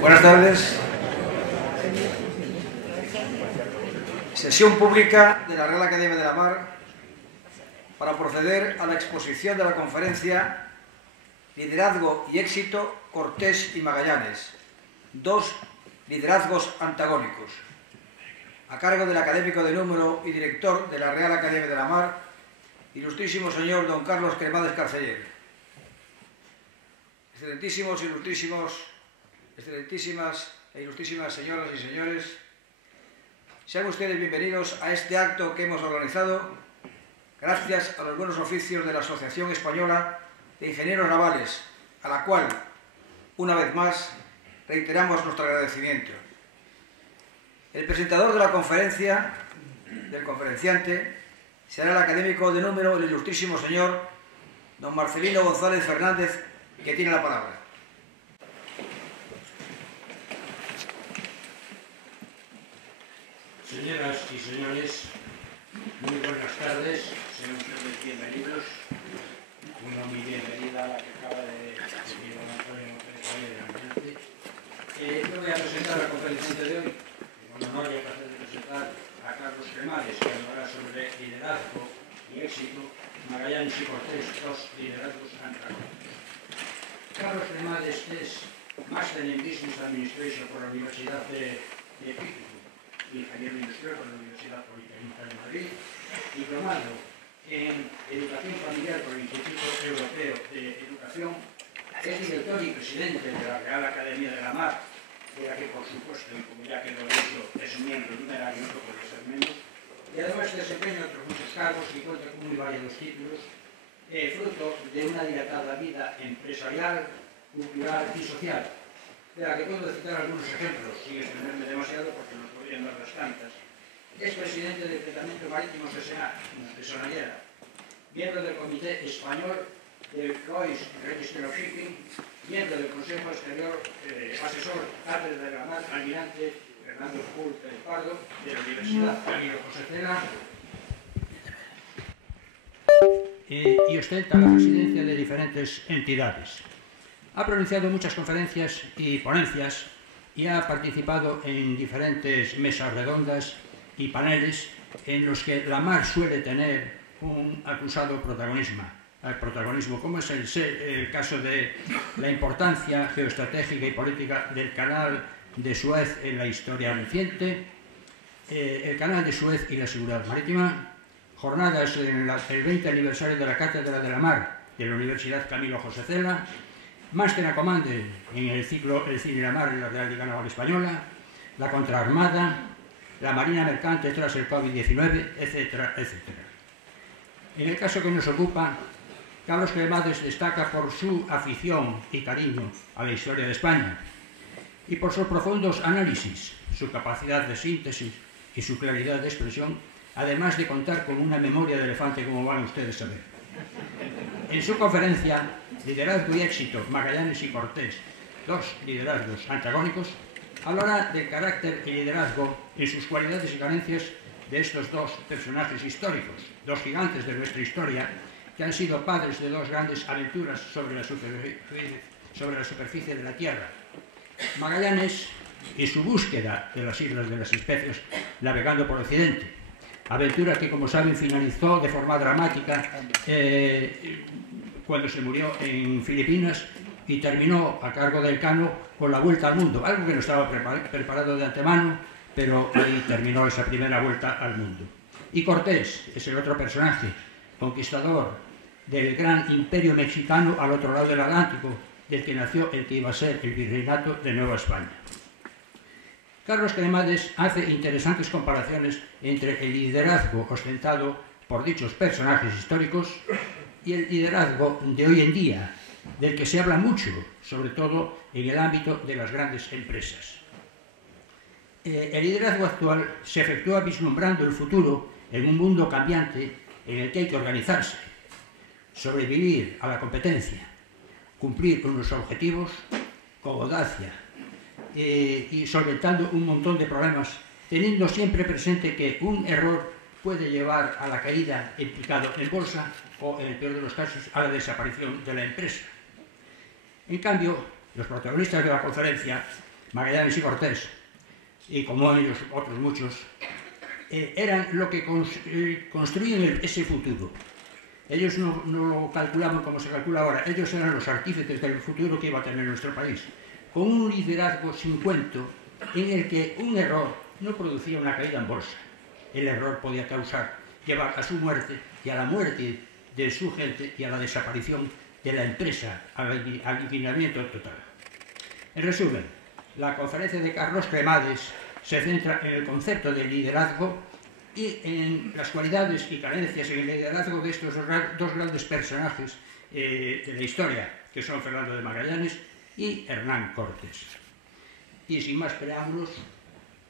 Buenas tardes. Sesión pública de la Real Academia de la Mar para proceder a la exposición de la conferencia Liderazgo y éxito, Cortés y Magallanes. Dos liderazgos antagónicos. A cargo del académico de número y director de la Real Academia de la Mar, ilustrísimo señor don Carlos Cremades Carceller. Excelentísimas e ilustrísimas señoras y señores, sean ustedes bienvenidos a este acto que hemos organizado gracias a los buenos oficios de la Asociación Española de Ingenieros Navales, a la cual, una vez más, reiteramos nuestro agradecimiento. El presentador de la conferencia, del conferenciante, será el académico de número, el ilustrísimo señor don Marcelino González Fernández, que tiene la palabra. Señoras y señores, muy buenas tardes, sean ustedes bienvenidos. Una muy bienvenida a la que acaba de decir don Antonio Montes. Yo voy a presentar la conferencia de hoy, con honor y placer de presentar a Carlos Cremades, que hablará sobre liderazgo y éxito, Magallanes y Cortés, dos liderazgos antagónicos. Carlos Cremades es Master in Business Administration por la Universidad de Pico, ingeniero industrial por la Universidad Politécnica de Madrid, diplomado en Educación Familiar por el Instituto Europeo de Educación, es director y presidente de la Real Academia de la Mar, de la que, por supuesto, y como ya quedó dicho, es un miembro numerario, no puede ser menos, y además desempeña otros muchos cargos y cuenta con muy variados títulos, fruto de una dilatada vida empresarial, cultural y social, de la que puedo citar algunos ejemplos, sin extenderme demasiado porque nos podrían dar las tantas. Es presidente del Departamento Marítimo de Sonallera, miembro del Comité Español del Lloyd's Register of Shipping, miembro del Consejo Exterior, asesor cátedra de la Mar, almirante Fernando Pult del Pardo, de la Universidad Camilo José Cela, y ostenta la presidencia de diferentes entidades. Ha pronunciado muchas conferencias y ponencias y ha participado en diferentes mesas redondas y paneles en los que la mar suele tener un acusado protagonismo, como es el caso de la importancia geoestratégica y política del canal de Suez en la historia reciente, el canal de Suez y la seguridad marítima, jornadas en el 20 aniversario de la Cátedra de la Mar de la Universidad Camilo José Cela, Máster a Comande en el ciclo El Cine y la Mar en la Real Liga Naval Española, la Contraarmada, la Marina Mercante tras el COVID-19, etcétera, etcétera. En el caso que nos ocupa, Carlos Cremades destaca por su afición y cariño a la historia de España y por sus profundos análisis, su capacidad de síntesis y su claridad de expresión, además de contar con una memoria de elefante, como van ustedes a ver. En su conferencia Liderazgo y éxito, Magallanes y Cortés, dos liderazgos antagónicos, hablará del carácter y liderazgo y sus cualidades y carencias de estos dos personajes históricos, dos gigantes de nuestra historia, que han sido padres de dos grandes aventuras sobre la superficie de la Tierra. Magallanes y su búsqueda de las Islas de las Especias navegando por Occidente, aventura que, como saben, finalizó de forma dramática cuando se murió en Filipinas y terminó a cargo del Cano con la vuelta al mundo, algo que no estaba preparado de antemano, pero ahí terminó esa primera vuelta al mundo. Y Cortés es el otro personaje, conquistador del gran imperio mexicano al otro lado del Atlántico, del que nació el que iba a ser el virreinato de Nueva España. Carlos Cremades hace interesantes comparaciones entre el liderazgo ostentado por dichos personajes históricos y el liderazgo de hoy en día, del que se habla mucho, sobre todo en el ámbito de las grandes empresas. El liderazgo actual se efectúa vislumbrando el futuro en un mundo cambiante en el que hay que organizarse, sobrevivir a la competencia, cumplir con los objetivos con audacia y solventando un montón de problemas, teniendo siempre presente que un error puede llevar a la caída en picado en bolsa o, en el peor de los casos, a la desaparición de la empresa. En cambio, los protagonistas de la conferencia Magallanes y Cortés, y como ellos, otros muchos, eran lo que construían ese futuro. Ellos no lo calculaban como se calcula ahora, ellos eran los artífices del futuro que iba a tener nuestro país, con un liderazgo sin cuento en el que un error no producía una caída en bolsa. El error podía llevar a su muerte y a la muerte de su gente y a la desaparición de la empresa, al liquidamiento total. En resumen, la conferencia de Carlos Cremades se centra en el concepto de liderazgo y en las cualidades y carencias en el liderazgo de estos dos grandes personajes de la historia, que son Fernando de Magallanes y Hernán Cortés. Y sin más preámbulos,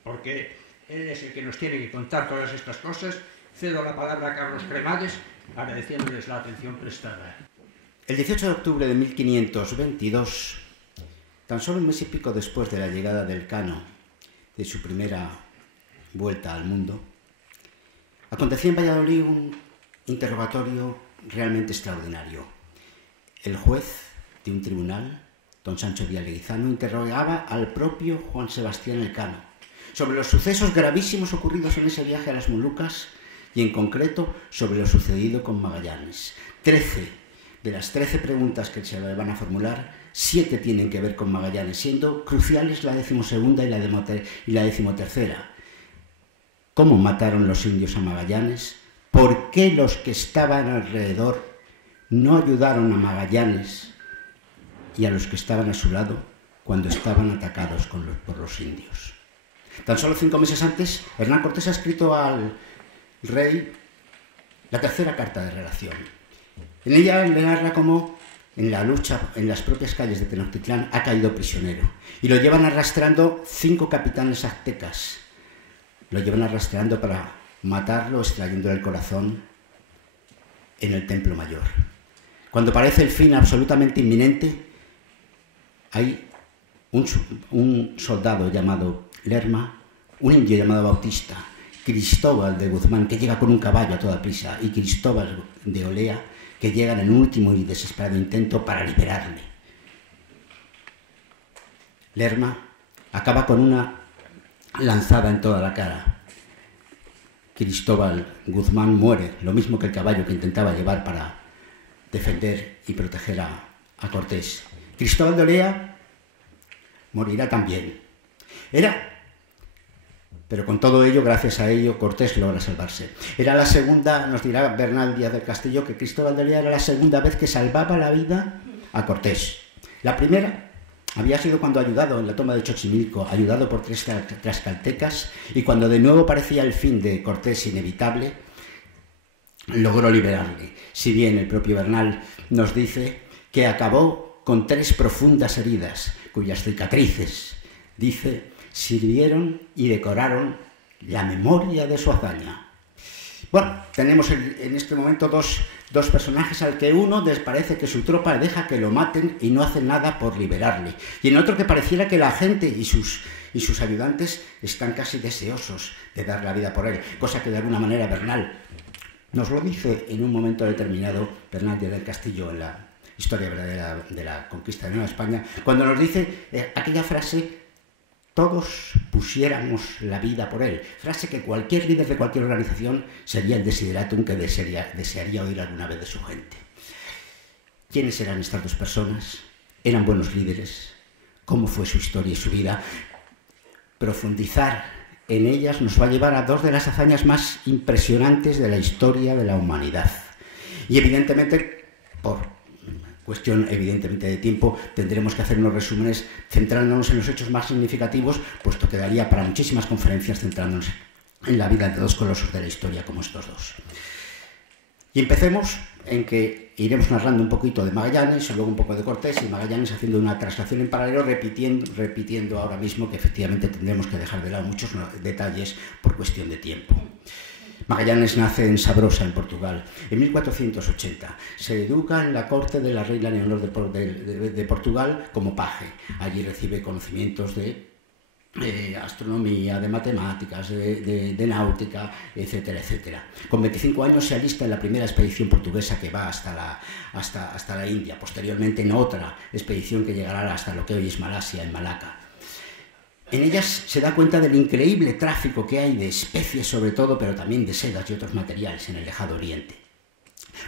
porque él es el que nos tiene que contar todas estas cosas, cedo la palabra a Carlos Cremades, agradeciéndoles la atención prestada. El 18 de octubre de 1522, tan solo un mes y pico después de la llegada del Cano, de su primera vuelta al mundo, acontecía en Valladolid un interrogatorio realmente extraordinario. El juez de un tribunal, don Sancho Díaz Leguizano, interrogaba al propio Juan Sebastián Elcano sobre los sucesos gravísimos ocurridos en ese viaje a las Molucas y en concreto sobre lo sucedido con Magallanes. 13 de las 13 preguntas que se le van a formular, 7 tienen que ver con Magallanes, siendo cruciales la 12ª y la 13ª. ¿Cómo mataron los indios a Magallanes? ¿Por qué los que estaban alrededor no ayudaron a Magallanes y a los que estaban a su lado cuando estaban atacados por los indios? Tan solo 5 meses antes, Hernán Cortés ha escrito al rey la tercera carta de relación. En ella le narra cómo en la lucha en las propias calles de Tenochtitlán ha caído prisionero y lo llevan arrastrando 5 capitanes aztecas. Lo llevan arrastrando para matarlo, extrayéndole el corazón en el Templo Mayor. Cuando parece el fin absolutamente inminente, hay un soldado llamado Lerma, un indio llamado Bautista, Cristóbal de Guzmán, que llega con un caballo a toda prisa, y Cristóbal de Olea, que llegan en un último y desesperado intento para liberarle. Lerma acaba con una lanzada en toda la cara. Cristóbal Guzmán muere, lo mismo que el caballo que intentaba llevar para defender y proteger a Cortés. Cristóbal de Olea morirá también. Pero con todo ello, gracias a ello, Cortés logra salvarse. Era la segunda, nos dirá Bernal Díaz del Castillo, que Cristóbal de Olea era la segunda vez que salvaba la vida a Cortés. La primera había sido cuando ayudado en la toma de Xochimilco, ayudado por 3 tlaxcaltecas, y cuando de nuevo parecía el fin de Cortés inevitable, logró liberarle. Si bien el propio Bernal nos dice que acabó con 3 profundas heridas, cuyas cicatrices, dice, sirvieron y decoraron la memoria de su hazaña. Bueno, tenemos en este momento dos personajes al que uno les parece que su tropa le deja que lo maten y no hace nada por liberarle, y en otro que pareciera que la gente y sus ayudantes están casi deseosos de dar la vida por él, cosa que de alguna manera Bernal nos lo dice en un momento determinado, Bernal del Castillo, en la historia verdadera de la conquista de Nueva España, cuando nos dice aquella frase: todos pusiéramos la vida por él, frase que cualquier líder de cualquier organización sería el desideratum que desearía oír alguna vez de su gente. ¿Quiénes eran estas 2 personas? ¿Eran buenos líderes? ¿Cómo fue su historia y su vida? Profundizar en ellas nos va a llevar a 2 de las hazañas más impresionantes de la historia de la humanidad. Y evidentemente, por cuestión evidentemente de tiempo, tendremos que hacer unos resúmenes centrándonos en los hechos más significativos, puesto que daría para muchísimas conferencias centrándonos en la vida de 2 colosos de la historia como estos 2. Y empecemos en que iremos narrando un poquito de Magallanes, y luego un poco de Cortés, y Magallanes haciendo una traslación en paralelo, repitiendo ahora mismo que efectivamente tendremos que dejar de lado muchos detalles por cuestión de tiempo. Magallanes nace en Sabrosa, en Portugal, en 1480. Se educa en la corte de la reina Leonor de Portugal como paje. Allí recibe conocimientos de astronomía, de matemáticas, de náutica, etcétera, etcétera. Con 25 años se alista en la primera expedición portuguesa que va hasta la India, posteriormente en otra expedición que llegará hasta lo que hoy es Malasia, en Malaca. En ellas se da cuenta del increíble tráfico que hay de especies sobre todo, pero también de sedas y otros materiales en el lejano oriente.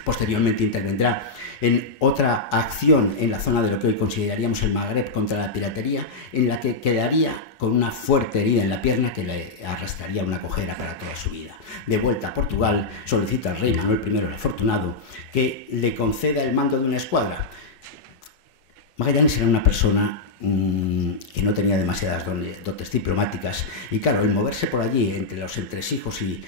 Posteriormente intervendrá en otra acción en la zona de lo que hoy consideraríamos el Magreb contra la piratería, en la que quedaría con una fuerte herida en la pierna que le arrastraría una cojera para toda su vida. De vuelta a Portugal, solicita al rey Manuel I el Afortunado que le conceda el mando de una escuadra. Magallanes era una persona que no tenía demasiadas dotes diplomáticas y claro, el moverse por allí entre los entresijos y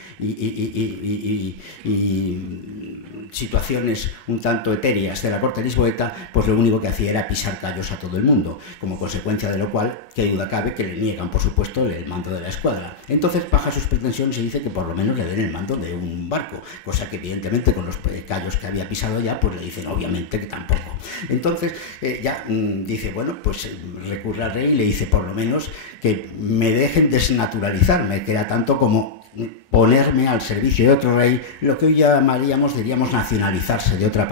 situaciones un tanto etéreas de la corte lisboeta, pues lo único que hacía era pisar callos a todo el mundo, como consecuencia de lo cual, qué duda cabe que le niegan, por supuesto, el mando de la escuadra. Entonces baja sus pretensiones y dice que por lo menos le den el mando de un barco, cosa que evidentemente con los callos que había pisado ya, pues le dicen obviamente que tampoco. Entonces ya dice, bueno, pues recurre al rey y le dice por lo menos que me dejen desnaturalizarme, que era tanto como ponerme al servicio de otro rey, lo que hoy llamaríamos, diríamos, nacionalizarse de otro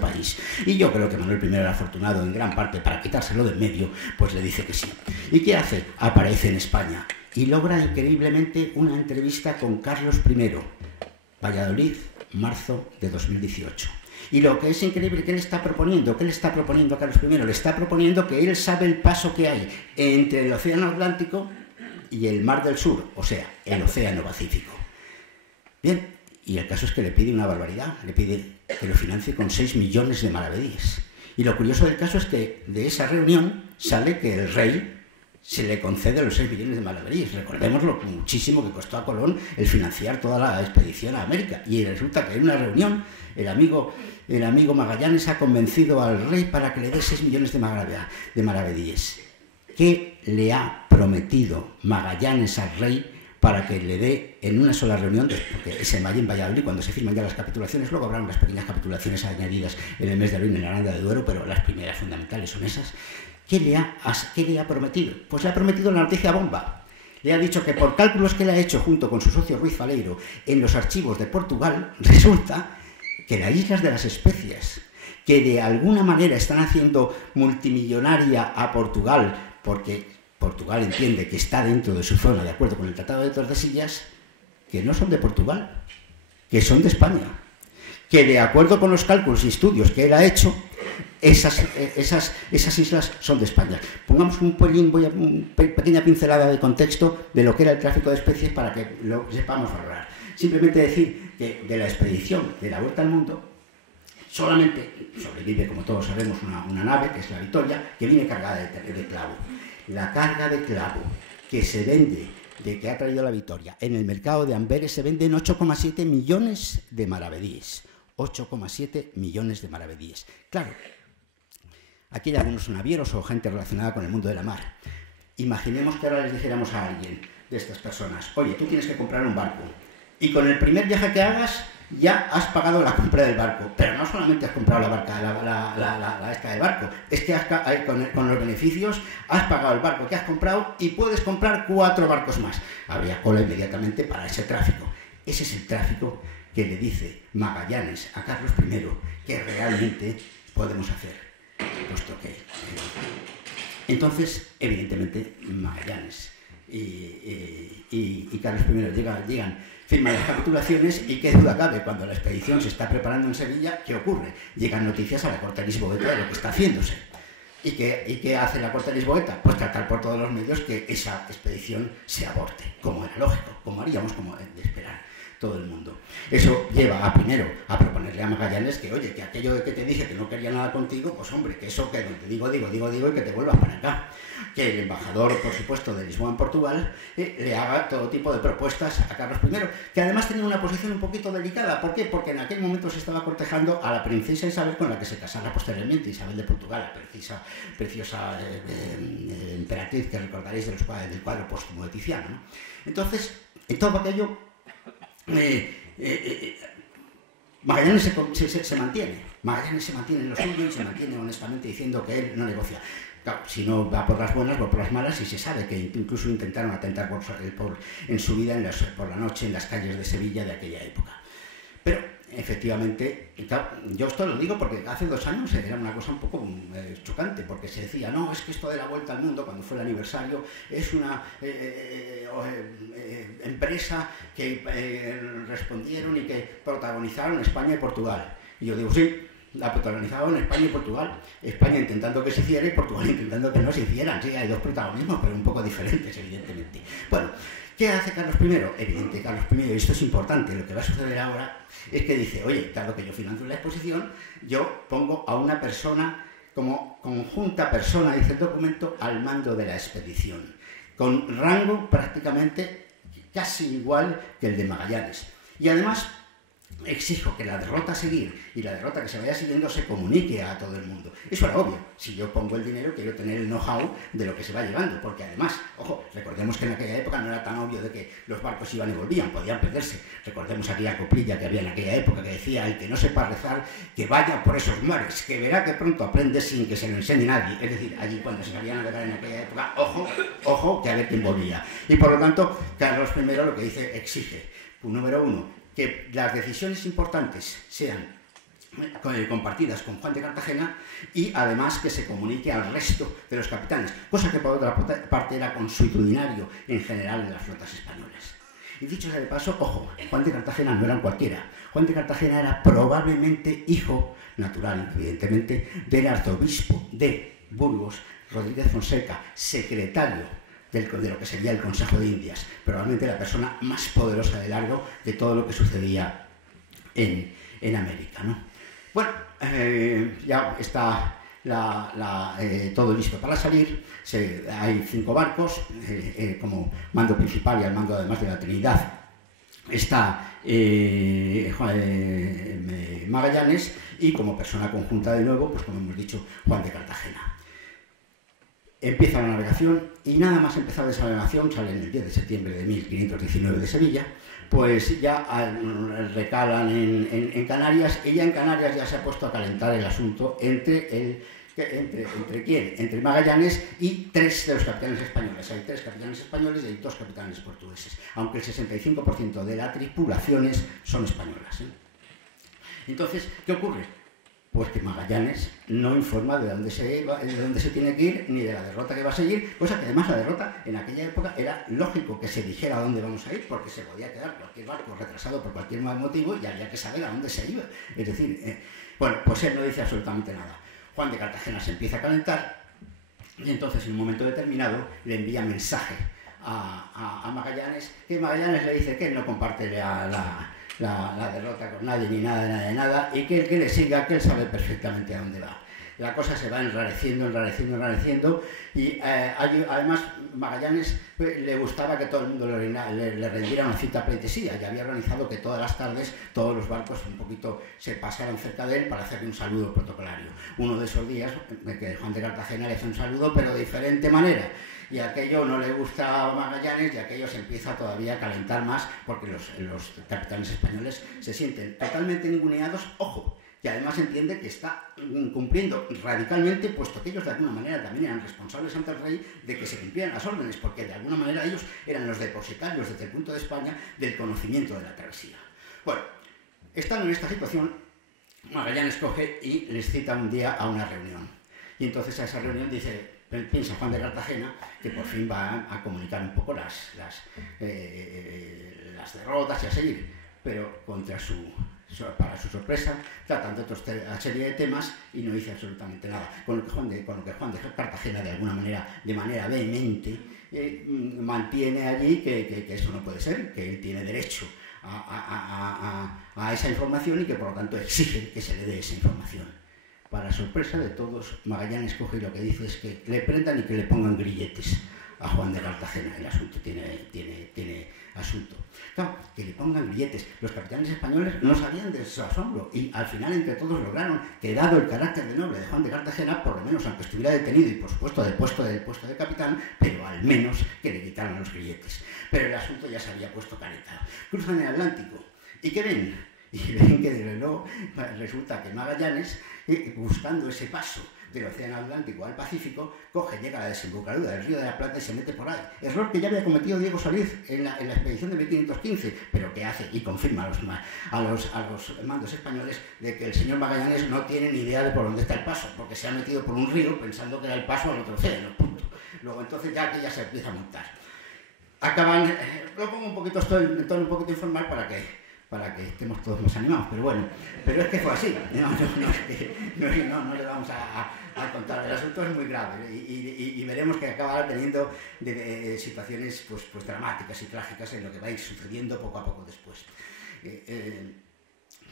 país. Y yo creo que Manuel I el Afortunado, en gran parte para quitárselo de en medio, pues le dice que sí. ¿Y qué hace? Aparece en España y logra increíblemente una entrevista con Carlos I, Valladolid, marzo de 2018. Y lo que es increíble, ¿qué le está proponiendo? ¿Qué le está proponiendo a Carlos I? Le está proponiendo que él sabe el paso que hay entre el Océano Atlántico y el Mar del Sur, o sea, el Océano Pacífico. Bien, y el caso es que le pide una barbaridad, le pide que lo financie con 6 millones de maravedíes. Y lo curioso del caso es que de esa reunión sale que el rey se le concede los 6 millones de maravedíes. Recordemos lo muchísimo que costó a Colón el financiar toda la expedición a América. Y resulta que en una reunión el amigo Magallanes ha convencido al rey para que le dé 6 millones de maravedíes. ¿Qué le ha prometido Magallanes al rey para que le dé en una sola reunión? Porque es en Valladolid cuando se firman ya las capitulaciones, luego habrá unas pequeñas capitulaciones añadidas en el mes de abril en Aranda de Duero, pero las primeras fundamentales son esas. ¿Qué le ha prometido? Pues le ha prometido la noticia bomba. Le ha dicho que por cálculos que le ha hecho junto con su socio Ruiz Faleiro en los archivos de Portugal, resulta que las Islas de las Especias, que de alguna manera están haciendo multimillonaria a Portugal, porque Portugal entiende que está dentro de su zona de acuerdo con el Tratado de Tordesillas, que no son de Portugal, que son de España, que de acuerdo con los cálculos y estudios que él ha hecho, esas islas son de España. Pongamos una pequeña pincelada de contexto de lo que era el tráfico de especies para que lo sepamos valorar. Simplemente decir que de la expedición de la Vuelta al Mundo solamente sobrevive, como todos sabemos, una nave, que es la Victoria, que viene cargada de clavo. La carga de clavo que se vende, que ha traído la Victoria, en el mercado de Amberes se vende en 8,7 millones de maravedíes. 8,7 millones de maravedíes. Claro, aquí hay algunos navieros o gente relacionada con el mundo de la mar. Imaginemos que ahora les dijéramos a alguien de estas personas, oye, tú tienes que comprar un barco y con el primer viaje que hagas ya has pagado la compra del barco, pero no solamente has comprado la esta del barco, es que con los beneficios has pagado el barco que has comprado y puedes comprar 4 barcos más. Habría cola inmediatamente para ese tráfico. Ese es el tráfico que le dice Magallanes a Carlos I que realmente podemos hacer, puesto que entonces evidentemente Magallanes y Carlos I llegan, firman las capitulaciones y qué duda cabe, cuando la expedición se está preparando en Sevilla, ¿qué ocurre? Llegan noticias a la corte lisboeta de lo que está haciéndose. ¿Y qué hace la corte lisboeta? Pues tratar por todos los medios que esa expedición se aborte, como era lógico, como haríamos como de esperar todo el mundo. Eso lleva primero a proponerle a Magallanes que, oye, que aquello de que te dije que no quería nada contigo, pues hombre, que eso que te digo y que te vuelvas para acá. Que el embajador, por supuesto, de Lisboa en Portugal le haga todo tipo de propuestas a Carlos I, que además tenía una posición un poquito delicada. ¿Por qué? Porque en aquel momento se estaba cortejando a la princesa Isabel, con la que se casara posteriormente, Isabel de Portugal, la preciosa emperatriz que recordaréis del cuadro póstumo de Tiziano, ¿no? Entonces, en todo aquello, Magallanes se mantiene. Magallanes se mantiene en lo suyo y se mantiene honestamente diciendo que él no negocia. Claro, si no va por las buenas, va por las malas, y se sabe que incluso intentaron atentar en su vida por la noche en las calles de Sevilla de aquella época. Pero efectivamente, yo esto lo digo porque hace 2 años era una cosa un poco chocante, porque se decía, no, es que esto de la Vuelta al Mundo, cuando fue el aniversario, es una empresa que respondieron y que protagonizaron España y Portugal. Y yo digo, sí, la protagonizaron España y Portugal. España intentando que se hiciera y Portugal intentando que no se hicieran. Sí, hay 2 protagonismos, pero un poco diferentes, evidentemente. Bueno, ¿qué hace Carlos I? Evidente, Carlos I, y esto es importante, lo que va a suceder ahora es que dice, oye, dado que yo financio la exposición, yo pongo a una persona como conjunta persona, dice el documento, al mando de la expedición, con rango prácticamente casi igual que el de Magallanes. Y además exijo que la derrota a seguir y la derrota que se vaya siguiendo se comunique a todo el mundo. Eso era obvio. Si yo pongo el dinero, quiero tener el know-how de lo que se va llevando, porque además, ojo, recordemos que en aquella época no era tan obvio de que los barcos iban y volvían, podían perderse. Recordemos aquella coplilla que había en aquella época que decía, el que no sepa rezar, que vaya por esos mares, que verá que pronto aprende sin que se lo enseñe nadie. Es decir, allí cuando se salían a navegar en aquella época, ojo, ojo, que a ver quién volvía. Y por lo tanto, Carlos I lo que dice, exige, número 1, que las decisiones importantes sean compartidas con Juan de Cartagena y además que se comunique al resto de los capitanes, cosa que por otra parte era consuetudinario en general en las flotas españolas. Y dicho sea de paso, ojo, Juan de Cartagena no era cualquiera. Juan de Cartagena era probablemente hijo natural, evidentemente, del arzobispo de Burgos, Rodríguez Fonseca, secretario de lo que sería el Consejo de Indias, probablemente la persona más poderosa de largo de todo lo que sucedía en América, ¿no? Bueno, ya está todo listo para salir. Hay 5 barcos, como mando principal y al mando además de la Trinidad está Magallanes y como persona conjunta de nuevo, pues como hemos dicho, Juan de Cartagena. Empieza la navegación y nada más empezar esa navegación, salen el 10 de septiembre de 1519 de Sevilla, pues ya recalan en Canarias y ya en Canarias ya se ha puesto a calentar el asunto ¿entre quién? Entre Magallanes y 3 de los capitanes españoles. Hay 3 capitanes españoles y hay 2 capitanes portugueses, aunque el 65% de las tripulaciones son españolas, ¿eh? Entonces, ¿qué ocurre? Pues que Magallanes no informa de dónde se tiene que ir ni de la derrota que va a seguir, cosa que además la derrota en aquella época era lógico que se dijera a dónde vamos a ir, porque se podía quedar cualquier barco retrasado por cualquier mal motivo y había que saber a dónde se iba. Es decir, bueno, pues él no dice absolutamente nada. Juan de Cartagena se empieza a calentar y entonces en un momento determinado le envía mensaje a Magallanes, que Magallanes le dice que él no comparte la derrota con nadie, ni nada de nada, y que el que le siga, que él sabe perfectamente a dónde va. La cosa se va enrareciendo, y además Magallanes le gustaba que todo el mundo le rendiera una cita pleitesía, y había organizado que todas las tardes todos los barcos un poquito se pasaran cerca de él para hacerle un saludo protocolario. Uno de esos días que Juan de Cartagena le hace un saludo, pero de diferente manera, y aquello no le gusta a Magallanes y aquello se empieza todavía a calentar más porque los capitanes españoles se sienten totalmente ninguneados, ojo, y además entiende que está incumpliendo radicalmente, puesto que ellos de alguna manera también eran responsables ante el rey de que se cumplieran las órdenes, porque de alguna manera ellos eran los depositarios desde el punto de España del conocimiento de la travesía. Bueno, estando en esta situación, Magallanes coge y les cita un día a una reunión, y entonces a esa reunión piensa Juan de Cartagena que por fin va a comunicar un poco las derrotas y a seguir, pero para su sorpresa tratan de otra serie de temas y no dice absolutamente nada, con lo que Juan de Cartagena de manera vehemente mantiene allí que eso no puede ser, que él tiene derecho a esa información y que por lo tanto exige que se le dé esa información. Para sorpresa de todos, Magallanes coge y lo que dice es que le prendan y que le pongan grilletes a Juan de Cartagena. El asunto tiene asunto. Claro, que le pongan grilletes. Los capitanes españoles no sabían de su asombro y al final entre todos lograron que, dado el carácter de noble de Juan de Cartagena, por lo menos aunque estuviera detenido y por supuesto del puesto de capitán, pero al menos que le quitaran los grilletes. Pero el asunto ya se había puesto calentado. Cruzan el Atlántico. ¿Y qué ven? Y ven que desde luego resulta que Magallanes, buscando ese paso del Océano Atlántico al Pacífico, coge, llega a la desembocadura del Río de la Plata y se mete por ahí. Error que ya había cometido Diego Solís en la expedición de 1515, pero que hace y confirma a los mandos españoles de que el señor Magallanes no tiene ni idea de por dónde está el paso, porque se ha metido por un río pensando que era el paso al otro océano, punto. Luego entonces ya que ya se empieza a montar. Acaban, lo pongo un poquito, estoy en tono un poquito informal para que estemos todos más animados, pero bueno, pero es que fue así, no le vamos a contar, el asunto es muy grave y veremos que acabará teniendo situaciones pues dramáticas y trágicas en lo que va a ir sucediendo poco a poco después.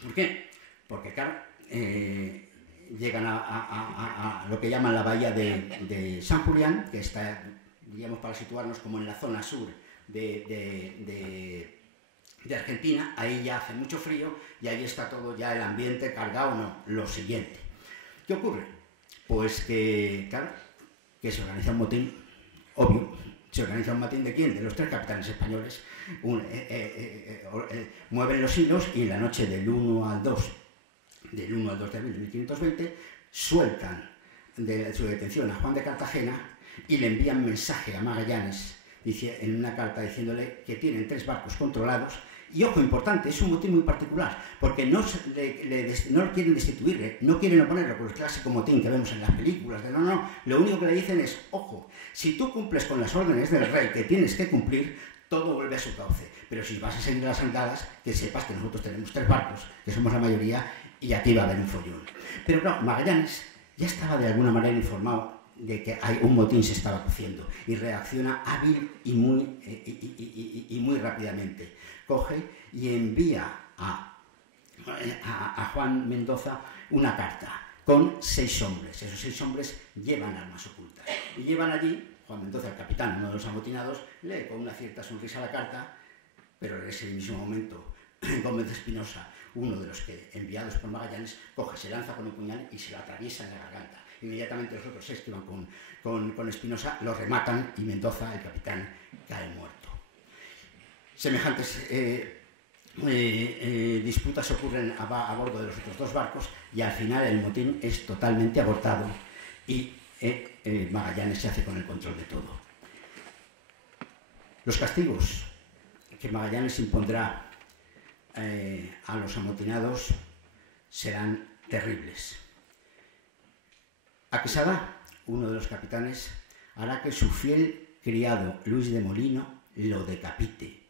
¿Por qué? Porque claro, llegan a lo que llaman la bahía de San Julián, que está, diríamos, para situarnos como en la zona sur de Argentina. Ahí ya hace mucho frío y ahí está todo ya el ambiente cargado. No, lo siguiente. ¿Qué ocurre? Pues que, claro, que se organiza un motín, obvio. ¿Se organiza un motín de quién? De los 3 capitanes españoles. Mueven los hilos y en la noche del 1 al 2 de abril de 1520 sueltan de su detención a Juan de Cartagena y le envían mensaje a Magallanes en una carta diciéndole que tienen 3 barcos controlados. Y ojo, importante, es un motín muy particular, porque no quieren destituirle, no quieren oponerlo con el clásico motín que vemos en las películas, lo único que le dicen es, ojo, si tú cumples con las órdenes del rey que tienes que cumplir, todo vuelve a su cauce, pero si vas a seguir las andadas, que sepas que nosotros tenemos 3 barcos, que somos la mayoría, y aquí va a haber un follón. Pero claro, Magallanes ya estaba de alguna manera informado de que un motín se estaba cociendo y reacciona hábil y muy rápidamente. Coge y envía a Juan Mendoza una carta con 6 hombres. Esos 6 hombres llevan armas ocultas y llevan allí. Juan Mendoza, el capitán, uno de los amotinados, lee con una cierta sonrisa la carta, pero en ese mismo momento Gómez de Espinosa, uno de los que enviados por Magallanes, coge, se lanza con un puñal y se lo atraviesa en la garganta. Inmediatamente los otros 6 que van con Espinosa lo rematan y Mendoza, el capitán, cae muerto. Semejantes disputas ocurren a bordo de los otros 2 barcos y al final el motín es totalmente abortado y Magallanes se hace con el control de todo. Los castigos que Magallanes impondrá a los amotinados serán terribles. A Quesada, uno de los capitanes, hará que su fiel criado Luis de Molino lo decapite.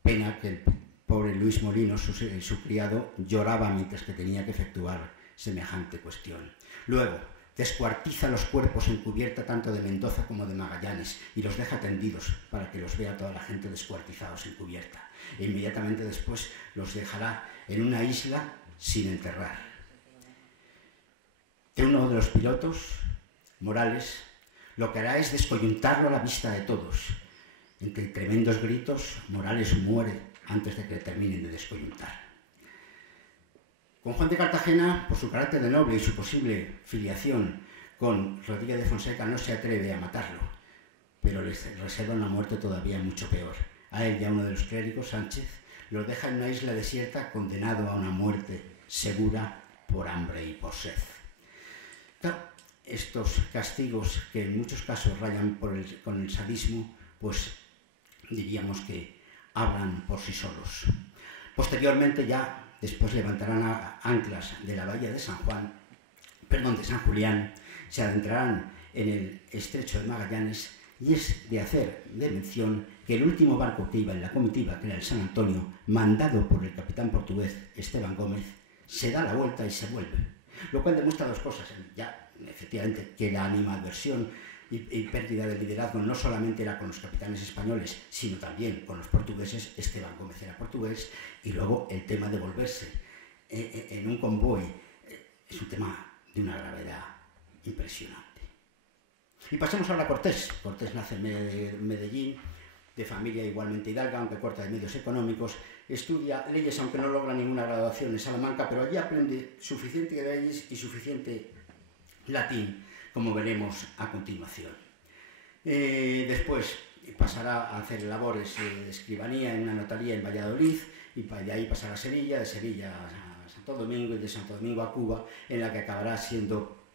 Pena que el pobre Luis Molino, su criado, lloraba mientras que tenía que efectuar semejante cuestión. Luego, descuartiza los cuerpos en cubierta tanto de Mendoza como de Magallanes y los deja tendidos para que los vea toda la gente descuartizados en cubierta. E inmediatamente después los dejará en una isla sin enterrar. Uno de los pilotos, Morales, lo que hará es descoyuntarlo a la vista de todos. Entre tremendos gritos, Morales muere antes de que le terminen de descoyuntar. Con Juan de Cartagena, por su carácter de noble y su posible filiación con Rodríguez de Fonseca, no se atreve a matarlo, pero les reserva una muerte todavía mucho peor. A él y a uno de los clérigos, Sánchez, lo deja en una isla desierta condenado a una muerte segura por hambre y por sed. Claro, estos castigos que en muchos casos rayan con el sadismo, pues diríamos que hablan por sí solos. Posteriormente ya, después levantarán anclas de la bahía de San Julián, se adentrarán en el estrecho de Magallanes y es de hacer de mención que el último barco que iba en la comitiva, que era el San Antonio, mandado por el capitán portugués Esteban Gómez, se da la vuelta y se vuelve. Lo cual demuestra 2 cosas. Ya, efectivamente, que la animadversión y pérdida de liderazgo no solamente era con los capitanes españoles, sino también con los portugueses. Esteban Gómez era portugués, y luego el tema de volverse en un convoy es un tema de una gravedad impresionante. Y pasemos ahora a Cortés. Cortés nace en Medellín, de familia igualmente hidalga, aunque corta de medios económicos, estudia leyes, aunque no logra ninguna graduación en Salamanca, pero allí aprende suficiente leyes y suficiente latín, como veremos a continuación. Después pasará a hacer labores de escribanía en una notaría en Valladolid, y de ahí pasará a Sevilla, de Sevilla a Santo Santo Domingo y de Santo Domingo a Cuba, en la que acabará siendo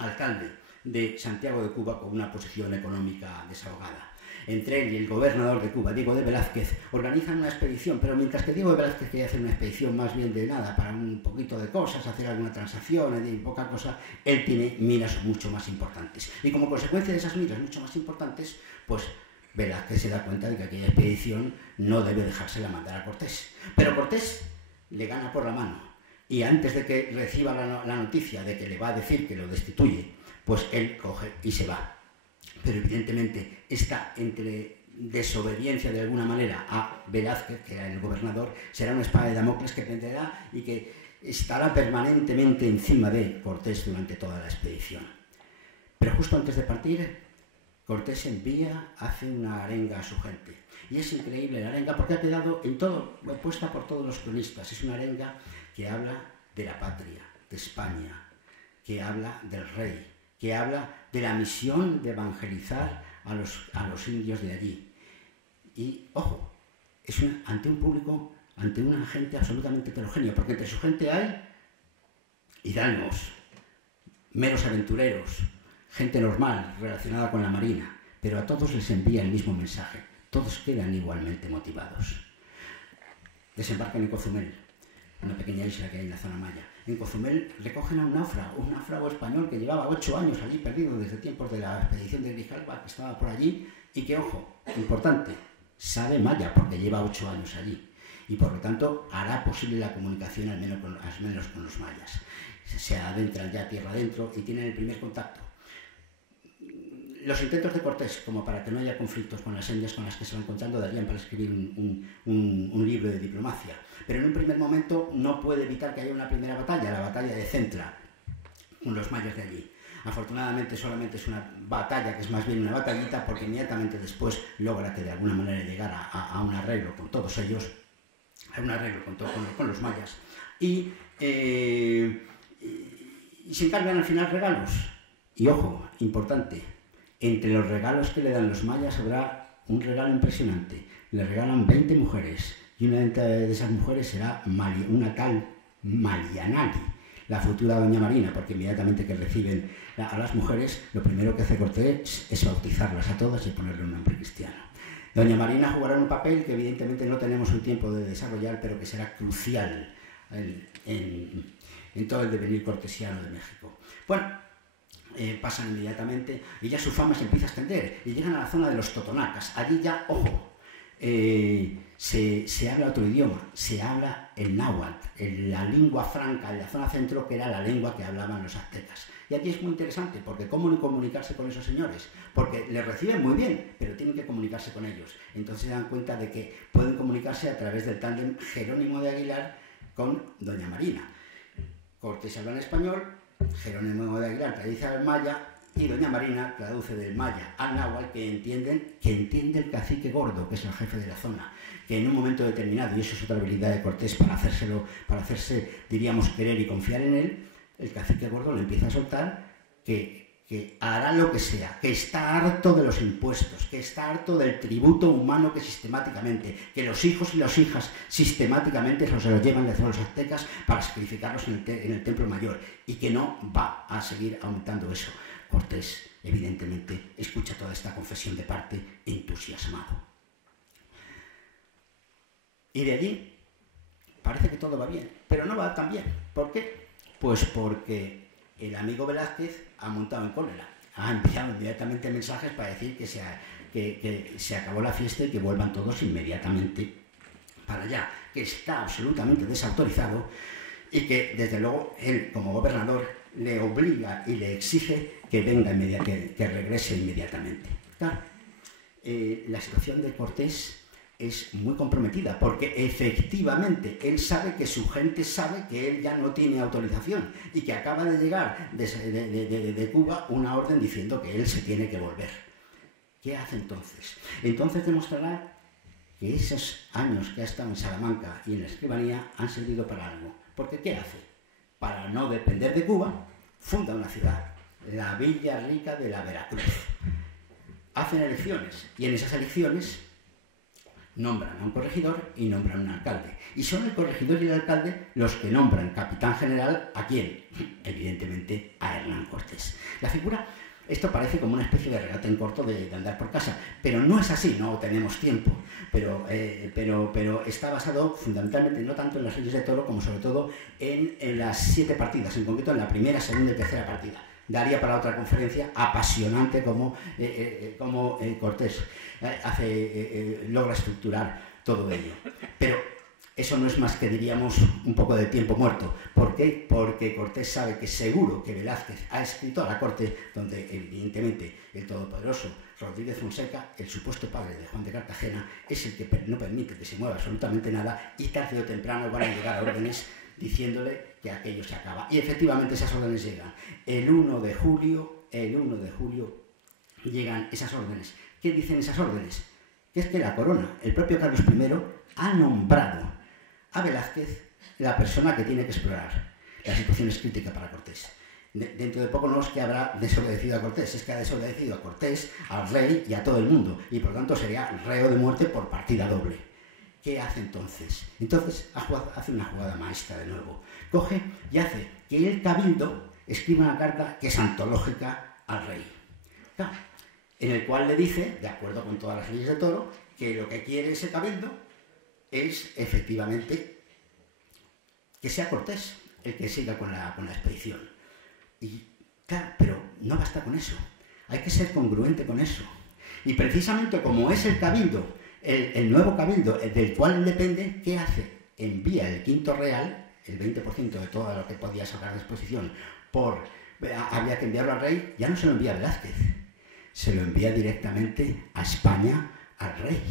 alcalde de Santiago de Cuba con una posición económica desahogada. Entre él y el gobernador de Cuba, Diego de Velázquez, organizan una expedición, pero mientras que Diego de Velázquez quería hacer una expedición más bien de nada, para un poquito de cosas, hacer alguna transacción y poca cosa, él tiene miras mucho más importantes. Y como consecuencia de esas miras mucho más importantes, pues Velázquez se da cuenta de que aquella expedición no debe dejársela mandar a Cortés. Pero Cortés le gana por la mano, y antes de que reciba la noticia de que le va a decir que lo destituye, pues él coge y se va. Pero evidentemente esta desobediencia de alguna manera a Velázquez, que era el gobernador, será una espada de Damocles que penderá y que estará permanentemente encima de Cortés durante toda la expedición. Pero justo antes de partir, Cortés hace una arenga a su gente. Y es increíble la arenga porque ha quedado puesta por todos los cronistas. Es una arenga que habla de la patria, de España, que habla del rey, que habla de la misión de evangelizar a los indios de allí. Y, ojo, es ante un público, ante una gente absolutamente heterogénea, porque entre su gente hay hidalgos, meros aventureros, gente normal relacionada con la marina, pero a todos les envía el mismo mensaje, todos quedan igualmente motivados. Desembarcan en Cozumel, una pequeña isla que hay en la zona maya. En Cozumel recogen a un náufrago español que llevaba 8 años allí perdido desde tiempos de la expedición de Grijalva, que estaba por allí y que, ojo, importante, sabe maya porque lleva 8 años allí y por lo tanto hará posible la comunicación al menos con los mayas. Se adentran ya tierra adentro y tienen el primer contacto. Los intentos de Cortés, como para que no haya conflictos con las indias con las que se va encontrando, darían para escribir un libro de diplomacia. Pero en un primer momento no puede evitar que haya una primera batalla, la batalla de Centla, con los mayas de allí. Afortunadamente solamente es una batalla, que es más bien una batallita, porque inmediatamente después logra que de alguna manera llegar a un arreglo con todos ellos, a un arreglo con los mayas. Y se encargan al final regalos. Y ojo, importante, entre los regalos que le dan los mayas habrá un regalo impresionante. Le regalan 20 mujeres y una de esas mujeres será una tal Marianali, la futura doña Marina, porque inmediatamente que reciben a las mujeres, lo primero que hace Cortés es bautizarlas a todas y ponerle un nombre cristiano. Doña Marina jugará un papel que evidentemente no tenemos el tiempo de desarrollar, pero que será crucial en todo el devenir cortesiano de México. Bueno, pasan inmediatamente y ya su fama se empieza a extender y llegan a la zona de los totonacas. Allí ya, ojo, se habla otro idioma, se habla el náhuatl, la lengua franca en la zona centro, que era la lengua que hablaban los aztecas. Y aquí es muy interesante, porque cómo comunicarse con esos señores, porque les reciben muy bien, pero tienen que comunicarse con ellos. Entonces se dan cuenta de que pueden comunicarse a través del tándem Jerónimo de Aguilar con doña Marina. Cortés habla en español, Jerónimo de Aguilar traduce al maya y doña Marina traduce del maya al náhuatl, que entiende el cacique gordo, que es el jefe de la zona, que en un momento determinado, y eso es otra habilidad de Cortés para hacerse, diríamos, querer y confiar en él, el cacique gordo le empieza a soltar que hará lo que sea, que está harto de los impuestos, que está harto del tributo humano que sistemáticamente, que los hijos y las hijas sistemáticamente se los llevan de los aztecas para sacrificarlos en el templo mayor, y que no va a seguir aumentando eso. Cortés, evidentemente, escucha toda esta confesión de parte entusiasmado. Y de allí parece que todo va bien, pero no va tan bien. ¿Por qué? Pues porque el amigo Velázquez ha montado en cólera, ha enviado inmediatamente mensajes para decir que se acabó la fiesta y que vuelvan todos inmediatamente para allá, que está absolutamente desautorizado y que desde luego él como gobernador le obliga y le exige que venga que regrese inmediatamente. Claro, la situación de Cortés es muy comprometida, porque efectivamente él sabe que su gente sabe que él ya no tiene autorización y que acaba de llegar de Cuba una orden diciendo que él se tiene que volver. ¿Qué hace entonces? Entonces demostrará que esos años que ha estado en Salamanca y en la escribanía han servido para algo. Porque ¿qué hace? Para no depender de Cuba, funda una ciudad, la Villa Rica de la Veracruz. Hacen elecciones y en esas elecciones nombran a un corregidor y nombran a un alcalde. Y son el corregidor y el alcalde los que nombran capitán general ¿a quién? Evidentemente a Hernán Cortés. La figura, esto parece como una especie de regate en corto de andar por casa, pero no es así, no tenemos tiempo. Pero está basado fundamentalmente no tanto en las leyes de toro como sobre todo en las 7 partidas, en concreto en la primera, segunda y tercera partida. Daría para otra conferencia apasionante como Cortés logra estructurar todo ello. Pero eso no es más que, diríamos, un poco de tiempo muerto. ¿Por qué? Porque Cortés sabe que seguro que Velázquez ha escrito a la corte donde, evidentemente, el todopoderoso Rodríguez Fonseca, el supuesto padre de Juan de Cartagena, es el que no permite que se mueva absolutamente nada, y tarde o temprano van a llegar órdenes diciéndole que aquello se acaba. Y efectivamente esas órdenes llegan. El 1 de julio llegan esas órdenes. ¿Qué dicen esas órdenes? Que es que la corona, el propio Carlos I, ha nombrado a Velázquez la persona que tiene que explorar. La situación es crítica para Cortés. Dentro de poco no es que habrá desobedecido a Cortés, es que ha desobedecido a Cortés, al rey y a todo el mundo, y por lo tanto sería reo de muerte por partida doble. ¿Qué hace entonces? Entonces hace una jugada maestra de nuevo. Coge y hace que el cabildo escriba una carta que es antológica al rey, claro, en el cual le dice, de acuerdo con todas las leyes de toro, que lo que quiere ese cabildo es efectivamente que sea Cortés el que siga con la expedición. Y claro, pero no basta con eso, hay que ser congruente con eso. Y precisamente como es el cabildo, el nuevo cabildo del cual depende, ¿qué hace? Envía el quinto real, el 20% de todo lo que podía sacar de exposición, había que enviarlo al rey, ya no se lo envía a Velázquez, se lo envía directamente a España, al rey.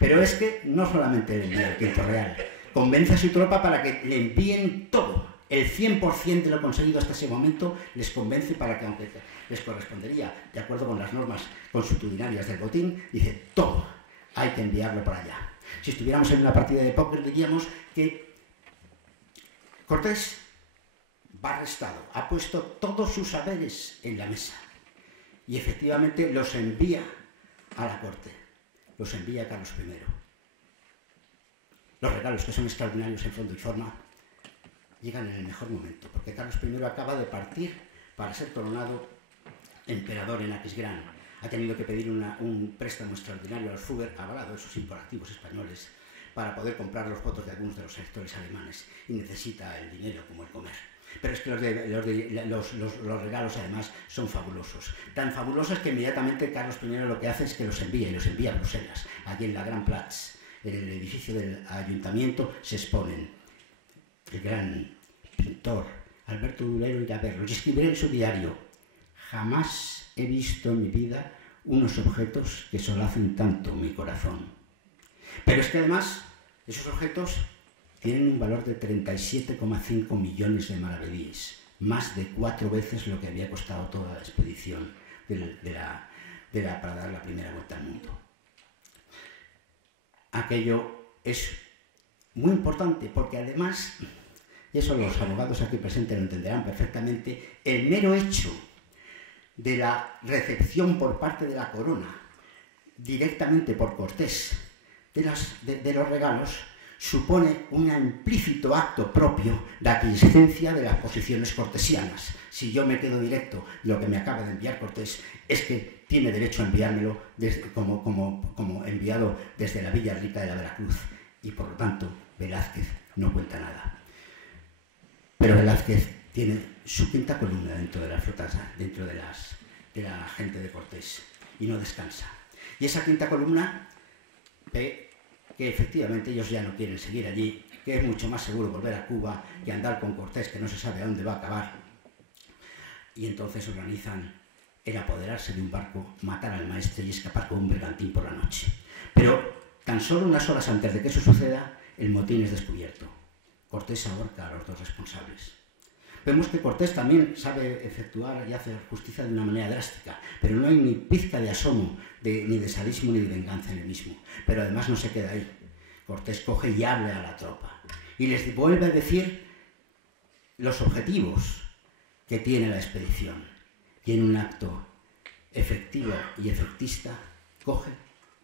Pero es que no solamente le envía el quinto real, convence a su tropa para que le envíen todo, el 100% de lo conseguido hasta ese momento les convence para que, aunque les correspondería, de acuerdo con las normas consuetudinarias del botín, dice todo, hay que enviarlo para allá. Si estuviéramos en una partida de póker diríamos que Cortés va arrestado, ha puesto todos sus saberes en la mesa y efectivamente los envía a la corte, los envía a Carlos I. Los regalos, que son extraordinarios en fondo y forma, llegan en el mejor momento, porque Carlos I acaba de partir para ser coronado emperador en Aquisgrán. Ha tenido que pedir un préstamo extraordinario a los Fugger, avalado de sus imperativos españoles, para poder comprar los votos de algunos de los electores alemanes, y necesita el dinero como el comer. Pero es que los regalos además son fabulosos, tan fabulosos que inmediatamente Carlos I lo que hace es que los envía, y los envía a Bruselas. Allí en la Gran Platz, en el edificio del ayuntamiento, se exponen el gran pintor Alberto Durero irá a verlos y escribirá en su diario: jamás he visto en mi vida unos objetos que solacen tanto mi corazón. Pero es que además esos objetos tienen un valor de 37,5 millones de maravedíes, más de 4 veces lo que había costado toda la expedición para dar la primera vuelta al mundo. Aquello es muy importante porque además, y eso los abogados aquí presentes lo entenderán perfectamente, el mero hecho de la recepción por parte de la corona, directamente por Cortés, de los regalos, supone un implícito acto propio de aquiescencia de las posiciones cortesianas. Si yo me quedo directo, lo que me acaba de enviar Cortés es que tiene derecho a enviármelo como enviado desde la Villa Rica de la Veracruz, y por lo tanto Velázquez no cuenta nada. Pero Velázquez tiene su quinta columna dentro de las flotas, dentro de la gente de Cortés, y no descansa. Y esa quinta columna ve que efectivamente ellos ya no quieren seguir allí, que es mucho más seguro volver a Cuba que andar con Cortés, que no se sabe a dónde va a acabar. Y entonces organizan el apoderarse de un barco, matar al maestre y escapar con un bergantín por la noche. Pero tan solo unas horas antes de que eso suceda, el motín es descubierto. Cortés ahorca a los 2 responsables. Vemos que Cortés también sabe efectuar y hacer justicia de una manera drástica, pero no hay ni pizca de asomo ni de sadismo ni de venganza en el mismo. Pero además no se queda ahí. Cortés coge y habla a la tropa y les vuelve a decir los objetivos que tiene la expedición. Y en un acto efectivo y efectista coge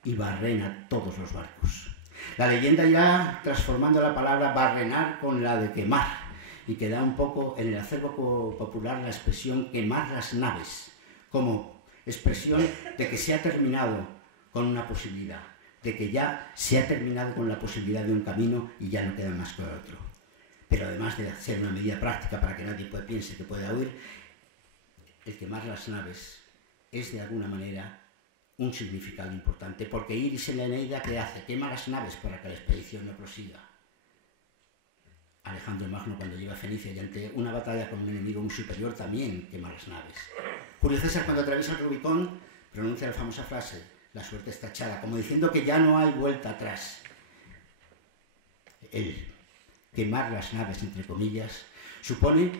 y barrena todos los barcos. La leyenda irá transformando la palabra barrenar con la de quemar, y queda un poco en el acervo popular la expresión quemar las naves, como expresión de que se ha terminado con una posibilidad, de que ya se ha terminado con la posibilidad de un camino y ya no queda más que otro. Pero además de ser una medida práctica para que nadie piense que pueda huir, el quemar las naves es de alguna manera un significado importante, porque Iris en la Eneida, ¿qué hace? Quema las naves para que la expedición no prosiga. Alejandro el Magno, cuando llega a Fenicia y ante una batalla con un enemigo muy superior, también quema las naves. Julio César, cuando atraviesa el Rubicón, pronuncia la famosa frase: la suerte está echada, como diciendo que ya no hay vuelta atrás. El quemar las naves, entre comillas, supone,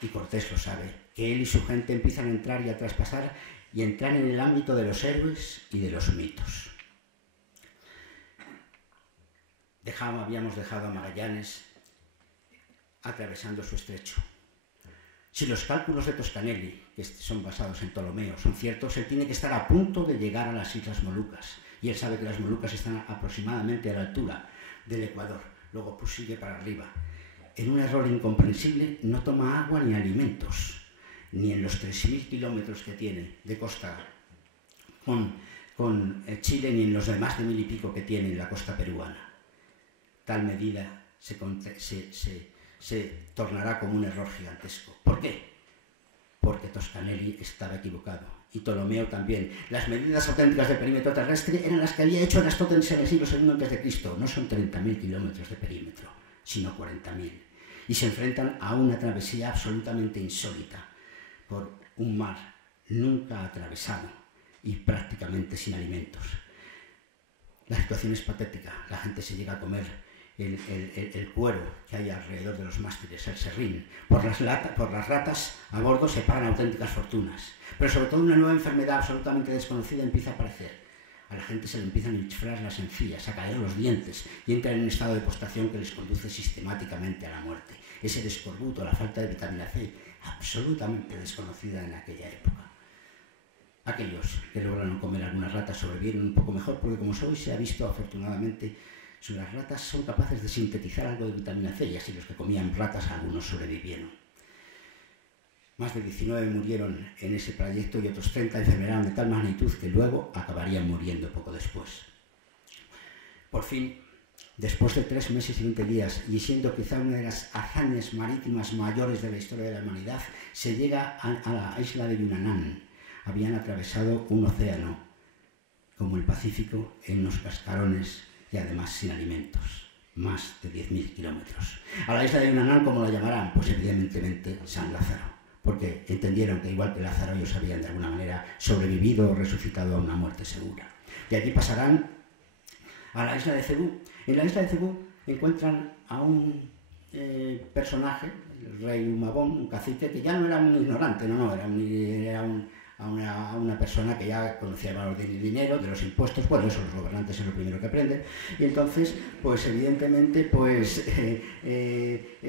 y Cortés lo sabe, que él y su gente empiezan a entrar y a traspasar y entrar en el ámbito de los héroes y de los mitos. Habíamos dejado a Magallanes atravesando su estrecho. Si los cálculos de Toscanelli, que son basados en Ptolomeo, son ciertos, él tiene que estar a punto de llegar a las Islas Molucas. Y él sabe que las Molucas están aproximadamente a la altura del Ecuador. Luego pues sigue para arriba. En un error incomprensible, no toma agua ni alimentos, ni en los 3.000 kilómetros que tiene de costa con Chile, ni en los demás de 1.000 y pico que tiene en la costa peruana. Tal medida se tornará como un error gigantesco. ¿Por qué? Porque Toscanelli estaba equivocado, y Ptolomeo también. Las medidas auténticas del perímetro terrestre eran las que había hecho Aristóteles en el siglo II a.C. No son 30.000 kilómetros de perímetro, sino 40.000. Y se enfrentan a una travesía absolutamente insólita, por un mar nunca atravesado y prácticamente sin alimentos. La situación es patética. La gente se llega a comer el cuero que hay alrededor de los mástiles, el serrín. Por las ratas a bordo se pagan auténticas fortunas. Pero sobre todo una nueva enfermedad absolutamente desconocida empieza a aparecer. A la gente se le empiezan a inflar las encías, a caer los dientes y entran en un estado de postración que les conduce sistemáticamente a la muerte. Ese escorbuto, la falta de vitamina C, absolutamente desconocida en aquella época. Aquellos que logran comer algunas ratas sobreviven un poco mejor, porque como hoy se ha visto afortunadamente, las ratas son capaces de sintetizar algo de vitamina C, y así los que comían ratas, algunos sobrevivieron. Más de 19 murieron en ese trayecto y otros 30 enfermeraron de tal magnitud que luego acabarían muriendo poco después. Por fin, después de 3 meses y 20 días, y siendo quizá una de las hazañas marítimas mayores de la historia de la humanidad, se llega a la isla de Yunnan. Habían atravesado un océano, como el Pacífico, en unos cascarones y además sin alimentos. Más de 10.000 kilómetros. A la isla de Yunnan, ¿cómo la llamarán? Pues evidentemente San Lázaro, porque entendieron que igual que Lázaro ellos habían de alguna manera sobrevivido o resucitado a una muerte segura. De allí pasarán a la isla de Cebú. En la isla de Cebú encuentran a un personaje, el rey Humabón, un cacique, que ya no era un ignorante, era una persona que ya conocía el valor del dinero, de los impuestos. Bueno, eso los gobernantes es lo primero que aprenden. Y entonces, pues evidentemente,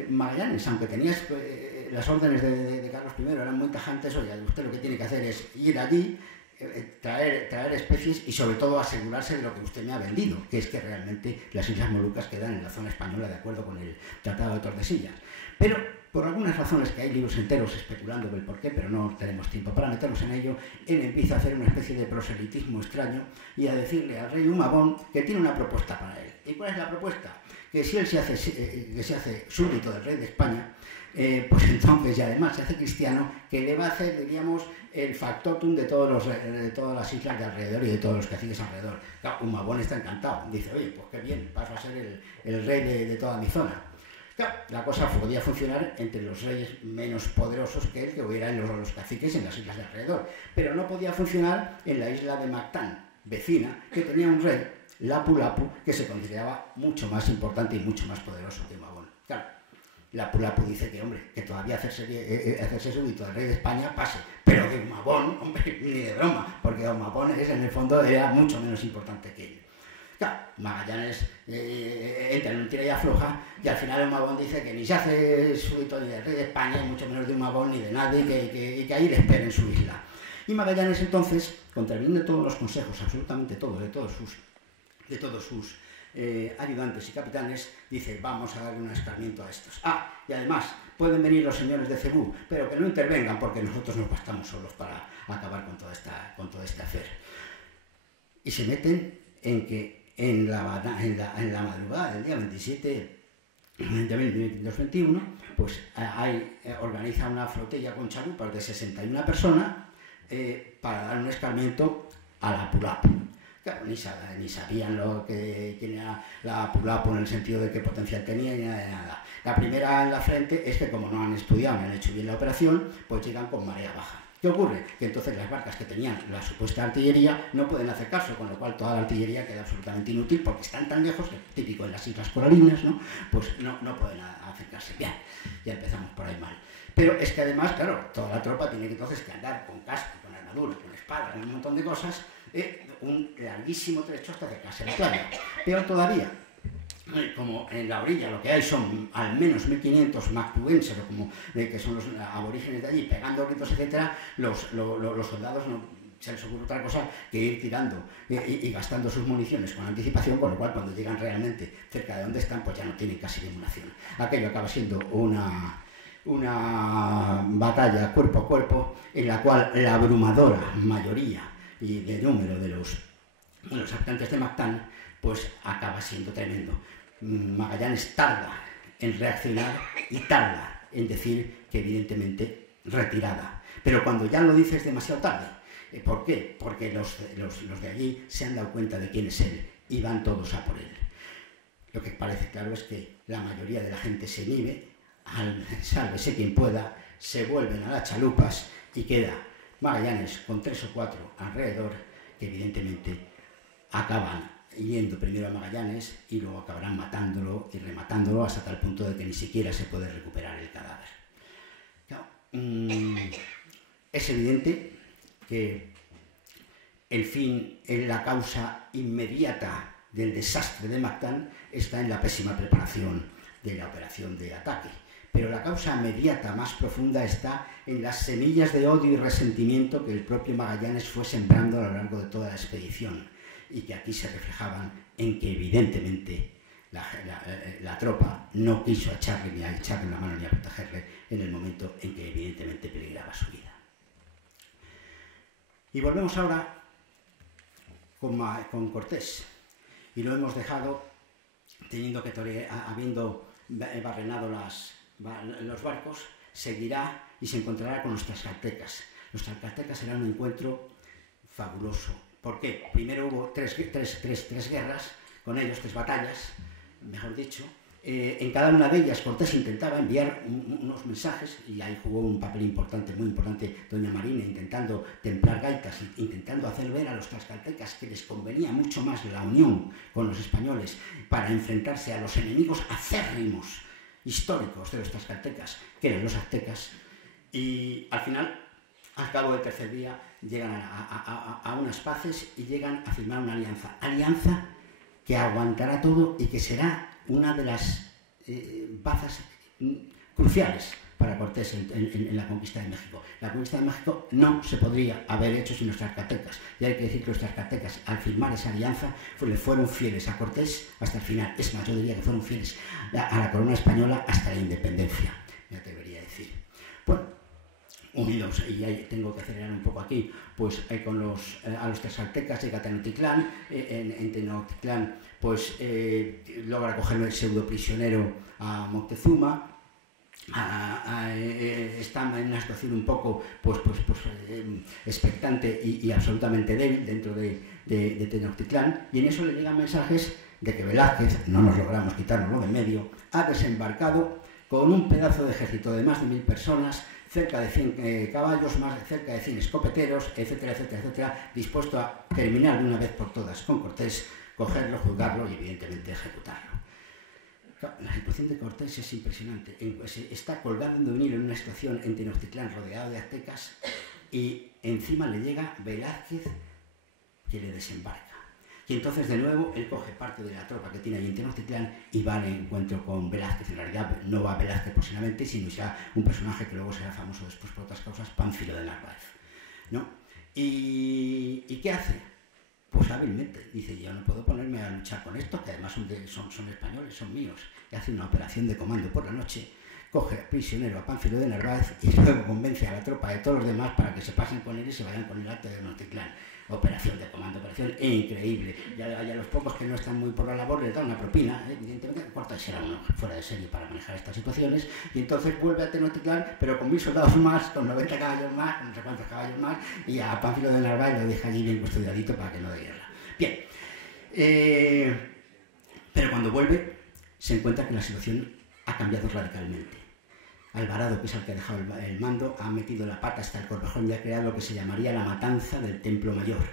Magallanes, aunque tenía las órdenes de Carlos I, eran muy tajantes. Oye, usted lo que tiene que hacer es ir allí, traer especies y sobre todo asegurarse de lo que usted me ha vendido, que es que realmente las Islas Molucas quedan en la zona española de acuerdo con el Tratado de Tordesillas. Pero por algunas razones, que hay libros enteros especulando del porqué, pero no tenemos tiempo para meternos en ello, él empieza a hacer una especie de proselitismo extraño y a decirle al rey Humabón que tiene una propuesta para él. ¿Y cuál es la propuesta? Que si él se hace súbdito del rey de España, pues entonces, y además se hace cristiano, que le va a hacer, diríamos, el factotum de todas las islas de alrededor y de todos los caciques alrededor. Claro, Humabón está encantado. Dice, oye, pues qué bien, paso a ser el rey de toda mi zona. Claro, la cosa podía funcionar entre los reyes menos poderosos que él, que hubieran los caciques en las islas de alrededor, pero no podía funcionar en la isla de Mactán, vecina, que tenía un rey, Lapu Lapu, que se consideraba mucho más importante y mucho más poderoso que Humabón. Claro, Lapu Lapu dice que, hombre, que todavía hacerse súbdito del rey de España pase, pero de Humabón, hombre, ni de broma, porque Humabón en el fondo era mucho menos importante que él. Claro, Magallanes entra en un tira y afloja, y al final Humabón dice que ni se hace súbdito ni del rey de España, y mucho menos de Humabón ni de nadie, y que ahí le espere en su isla. Y Magallanes entonces contraviniendo todos los consejos, absolutamente todos, de todos sus ayudantes y capitanes, dice, vamos a darle un escarmiento a estos. Y además, pueden venir los señores de Cebú, pero que no intervengan porque nosotros nos bastamos solos para acabar con todo este hacer. Y se meten en que en la madrugada del día 27 de 1921, pues organiza una flotilla con chalupas de 61 personas para dar un escarmiento a la Apulapu. Claro, ni sabían quién era la Apulapu en el sentido de qué potencial tenía ni nada de nada. La primera en la frente es que como no han estudiado ni han hecho bien la operación, pues llegan con marea baja. ¿Qué ocurre? Que entonces las barcas que tenían la supuesta artillería no pueden hacer caso, con lo cual toda la artillería queda absolutamente inútil porque están tan lejos, típico en las Islas Coralinas, ¿no? Pues no pueden acercarse. Bien, ya empezamos por ahí mal. Pero es que además, claro, toda la tropa tiene que entonces andar con casco, con armadura, con espada, con un montón de cosas, un larguísimo trecho hasta acercarse a la playa. Peor todavía, como en la orilla lo que hay son al menos 1500 mactuenses, o como que son los aborígenes de allí, pegando gritos, etcétera, los soldados no se les ocurre otra cosa que ir tirando y gastando sus municiones con anticipación, con lo cual cuando llegan realmente cerca de donde están, pues ya no tienen casi ninguna acción. Aquello acaba siendo una batalla cuerpo a cuerpo en la cual la abrumadora mayoría y de número de los habitantes de Mactán pues acaba siendo tremendo. Magallanes tarda en reaccionar y tarda en decir que evidentemente retirada. Pero cuando ya lo dices demasiado tarde. ¿Por qué? Porque los de allí se han dado cuenta de quién es él y van todos a por él. Lo que parece claro es que la mayoría de la gente se inhibe, sálvese quien pueda, se vuelven a las chalupas y queda Magallanes con 3 o 4 alrededor que evidentemente acaban yendo primero a Magallanes y luego acabarán matándolo y rematándolo hasta tal punto de que ni siquiera se puede recuperar el cadáver. Claro, es evidente que el fin, en la causa inmediata del desastre de Mactán está en la pésima preparación de la operación de ataque. Pero la causa inmediata más profunda está en las semillas de odio y resentimiento que el propio Magallanes fue sembrando a lo largo de toda la expedición y que aquí se reflejaban en que evidentemente la tropa no quiso echarle ni a echarle la mano ni a protegerle en el momento en que evidentemente peligraba su vida. Y volvemos ahora con Cortés, y lo hemos dejado teniendo que, habiendo barrenado los barcos, seguirá y se encontrará con los tlaxcaltecas. Los tlaxcaltecas será un encuentro fabuloso. ¿Por qué? Primero hubo tres guerras con ellos, 3 batallas, mejor dicho. En cada una de ellas Cortés intentaba enviar unos mensajes y ahí jugó un papel importante, muy importante, doña Marina, intentando templar gaitas, intentando hacer ver a los tlaxcaltecas que les convenía mucho más la unión con los españoles para enfrentarse a los enemigos acérrimos históricos de los tlaxcaltecas, que eran los aztecas, y al final, al cabo del tercer día, llegan a unas paces y llegan a firmar una alianza que aguantará todo y que será una de las bazas cruciales para Cortés en la conquista de México. La conquista de México no se podría haber hecho sin los tlaxcaltecas, y hay que decir que los tlaxcaltecas, al firmar esa alianza, le fueron fieles a Cortés hasta el final. Es más, yo diría que fueron fieles a la corona española hasta la independencia, me atrevería a decir. Bueno, unidos, y ahí tengo que acelerar un poco aquí, pues a los tlaxcaltecas llega Tenochtitlán, en Tenochtitlán pues logra coger el pseudo prisionero a Moctezuma, está en una situación un poco expectante y absolutamente débil dentro de Tenochtitlán, y en eso le llegan mensajes de que Velázquez, no nos logramos quitárnoslo de medio, ha desembarcado con un pedazo de ejército de más de 1000 personas, cerca de 100 caballos, cerca de 100 escopeteros, etcétera, etcétera, etcétera, dispuesto a terminar de una vez por todas con Cortés, cogerlo, juzgarlo y evidentemente ejecutarlo. La situación de Cortés es impresionante. Está colgando de un hilo en una situación en Tenochtitlán rodeado de aztecas y encima le llega Velázquez que le desembarca. Y entonces de nuevo él coge parte de la tropa que tiene allí en Tenochtitlán y va al encuentro con Velázquez. En realidad no va Velázquez posiblemente, sino ya un personaje que luego será famoso después por otras causas, Pánfilo de Narváez, ¿no? ¿Y qué hace? Pues hábilmente, dice, yo no puedo ponerme a luchar con esto, que además son españoles, son míos, y hace una operación de comando por la noche, coge prisionero a Pánfilo de Narváez y luego convence a la tropa de todos los demás para que se pasen con él y se vayan con él a Tenochtitlán. Operación de comando, operación increíble. Ya a los pocos que no están muy por la labor les dan una propina, evidentemente. Cortés será uno fuera de serie para manejar estas situaciones, y entonces vuelve a Tenochtitlán, pero con 1000 soldados más, con 90 caballos más, con no sé cuántos caballos más, y a Pánfilo de Narváez lo deja allí bien custodiadito para que no dé guerra. Bien, pero cuando vuelve se encuentra que la situación ha cambiado radicalmente. Alvarado, que es el que ha dejado el mando, ha metido la pata hasta el Corvejón y ha creado lo que se llamaría la matanza del Templo Mayor,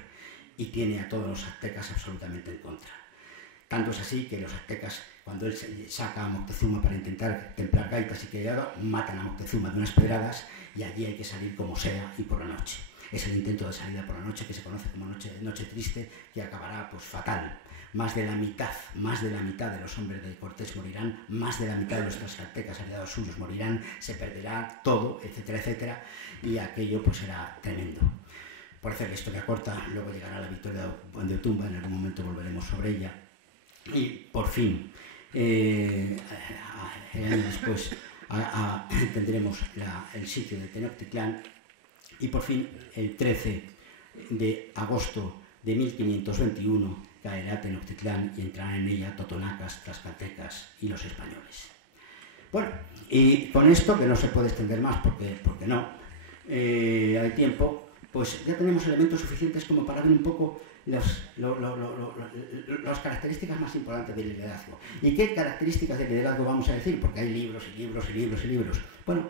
y tiene a todos los aztecas absolutamente en contra. Tanto es así que los aztecas, cuando él saca a Moctezuma para intentar templar gaitas y que matan a Moctezuma de unas pedradas, y allí hay que salir como sea y por la noche. Es el intento de salida por la noche que se conoce como noche triste, que acabará pues fatal. Más de la mitad de los hombres de Cortés morirán, más de la mitad de los tlaxcaltecas aliados suyos morirán, se perderá todo, etcétera, etcétera, y aquello pues será tremendo. Por hacer la historia corta, luego llegará la victoria de Otumba, en algún momento volveremos sobre ella, y por fin, años después, tendremos el sitio de Tenochtitlán, y por fin, el 13 de agosto de 1521, caerá Tenochtitlán y entrarán en ella totonacas, tlaxcaltecas y los españoles. Bueno, y con esto, que no se puede extender más porque no hay tiempo, pues ya tenemos elementos suficientes como para ver un poco las características más importantes del liderazgo. ¿Y qué características del liderazgo vamos a decir? Porque hay libros y libros y libros y libros. Bueno,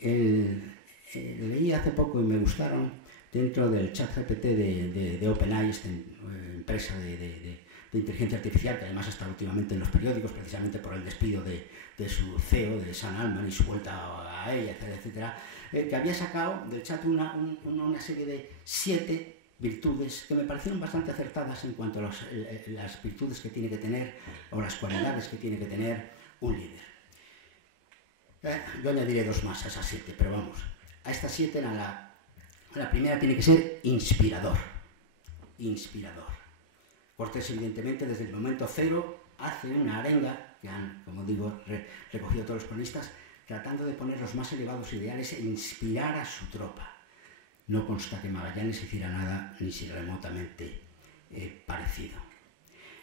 leí hace poco y me gustaron, dentro del ChatGPT de OpenAI, esta empresa de inteligencia artificial, que además está últimamente en los periódicos, precisamente por el despido de su CEO, de Sam Altman, y su vuelta a ella, etcétera, etcétera, que había sacado del chat una serie de 7 virtudes que me parecieron bastante acertadas en cuanto a las virtudes que tiene que tener, o las cualidades que tiene que tener un líder. Yo añadiré 2 más a esas 7, pero vamos, a estas 7 la primera tiene que ser inspirador. Inspirador. Cortés, evidentemente, desde el momento cero, hace una arenga, que han, como digo, recogido todos los cronistas, tratando de poner los más elevados ideales e inspirar a su tropa. No consta que Magallanes hiciera nada ni si remotamente parecido.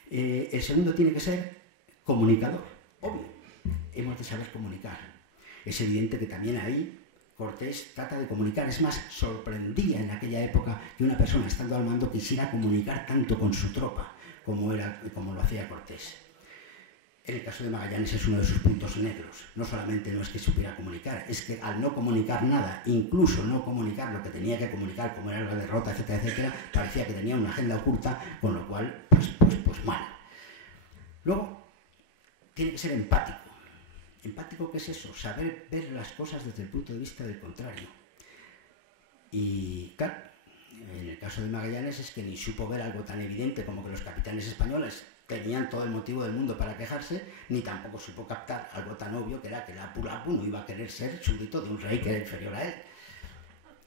El segundo tiene que ser comunicador. Obvio, hemos de saber comunicar. Es evidente que también ahí Cortés trata de comunicar. Es más, sorprendía en aquella época que una persona estando al mando quisiera comunicar tanto con su tropa como lo hacía Cortés. En el caso de Magallanes es uno de sus puntos negros. No solamente no es que supiera comunicar, es que al no comunicar nada, incluso no comunicar lo que tenía que comunicar, como era la derrota, etcétera, etcétera, parecía que tenía una agenda oculta, con lo cual, pues mal. Luego, tiene que ser empático. ¿Empático qué es eso? Saber ver las cosas desde el punto de vista del contrario. Y claro, en el caso de Magallanes es que ni supo ver algo tan evidente como que los capitanes españoles tenían todo el motivo del mundo para quejarse, ni tampoco supo captar algo tan obvio que era que el Apu-Lapu no iba a querer ser súbdito de un rey que era inferior a él.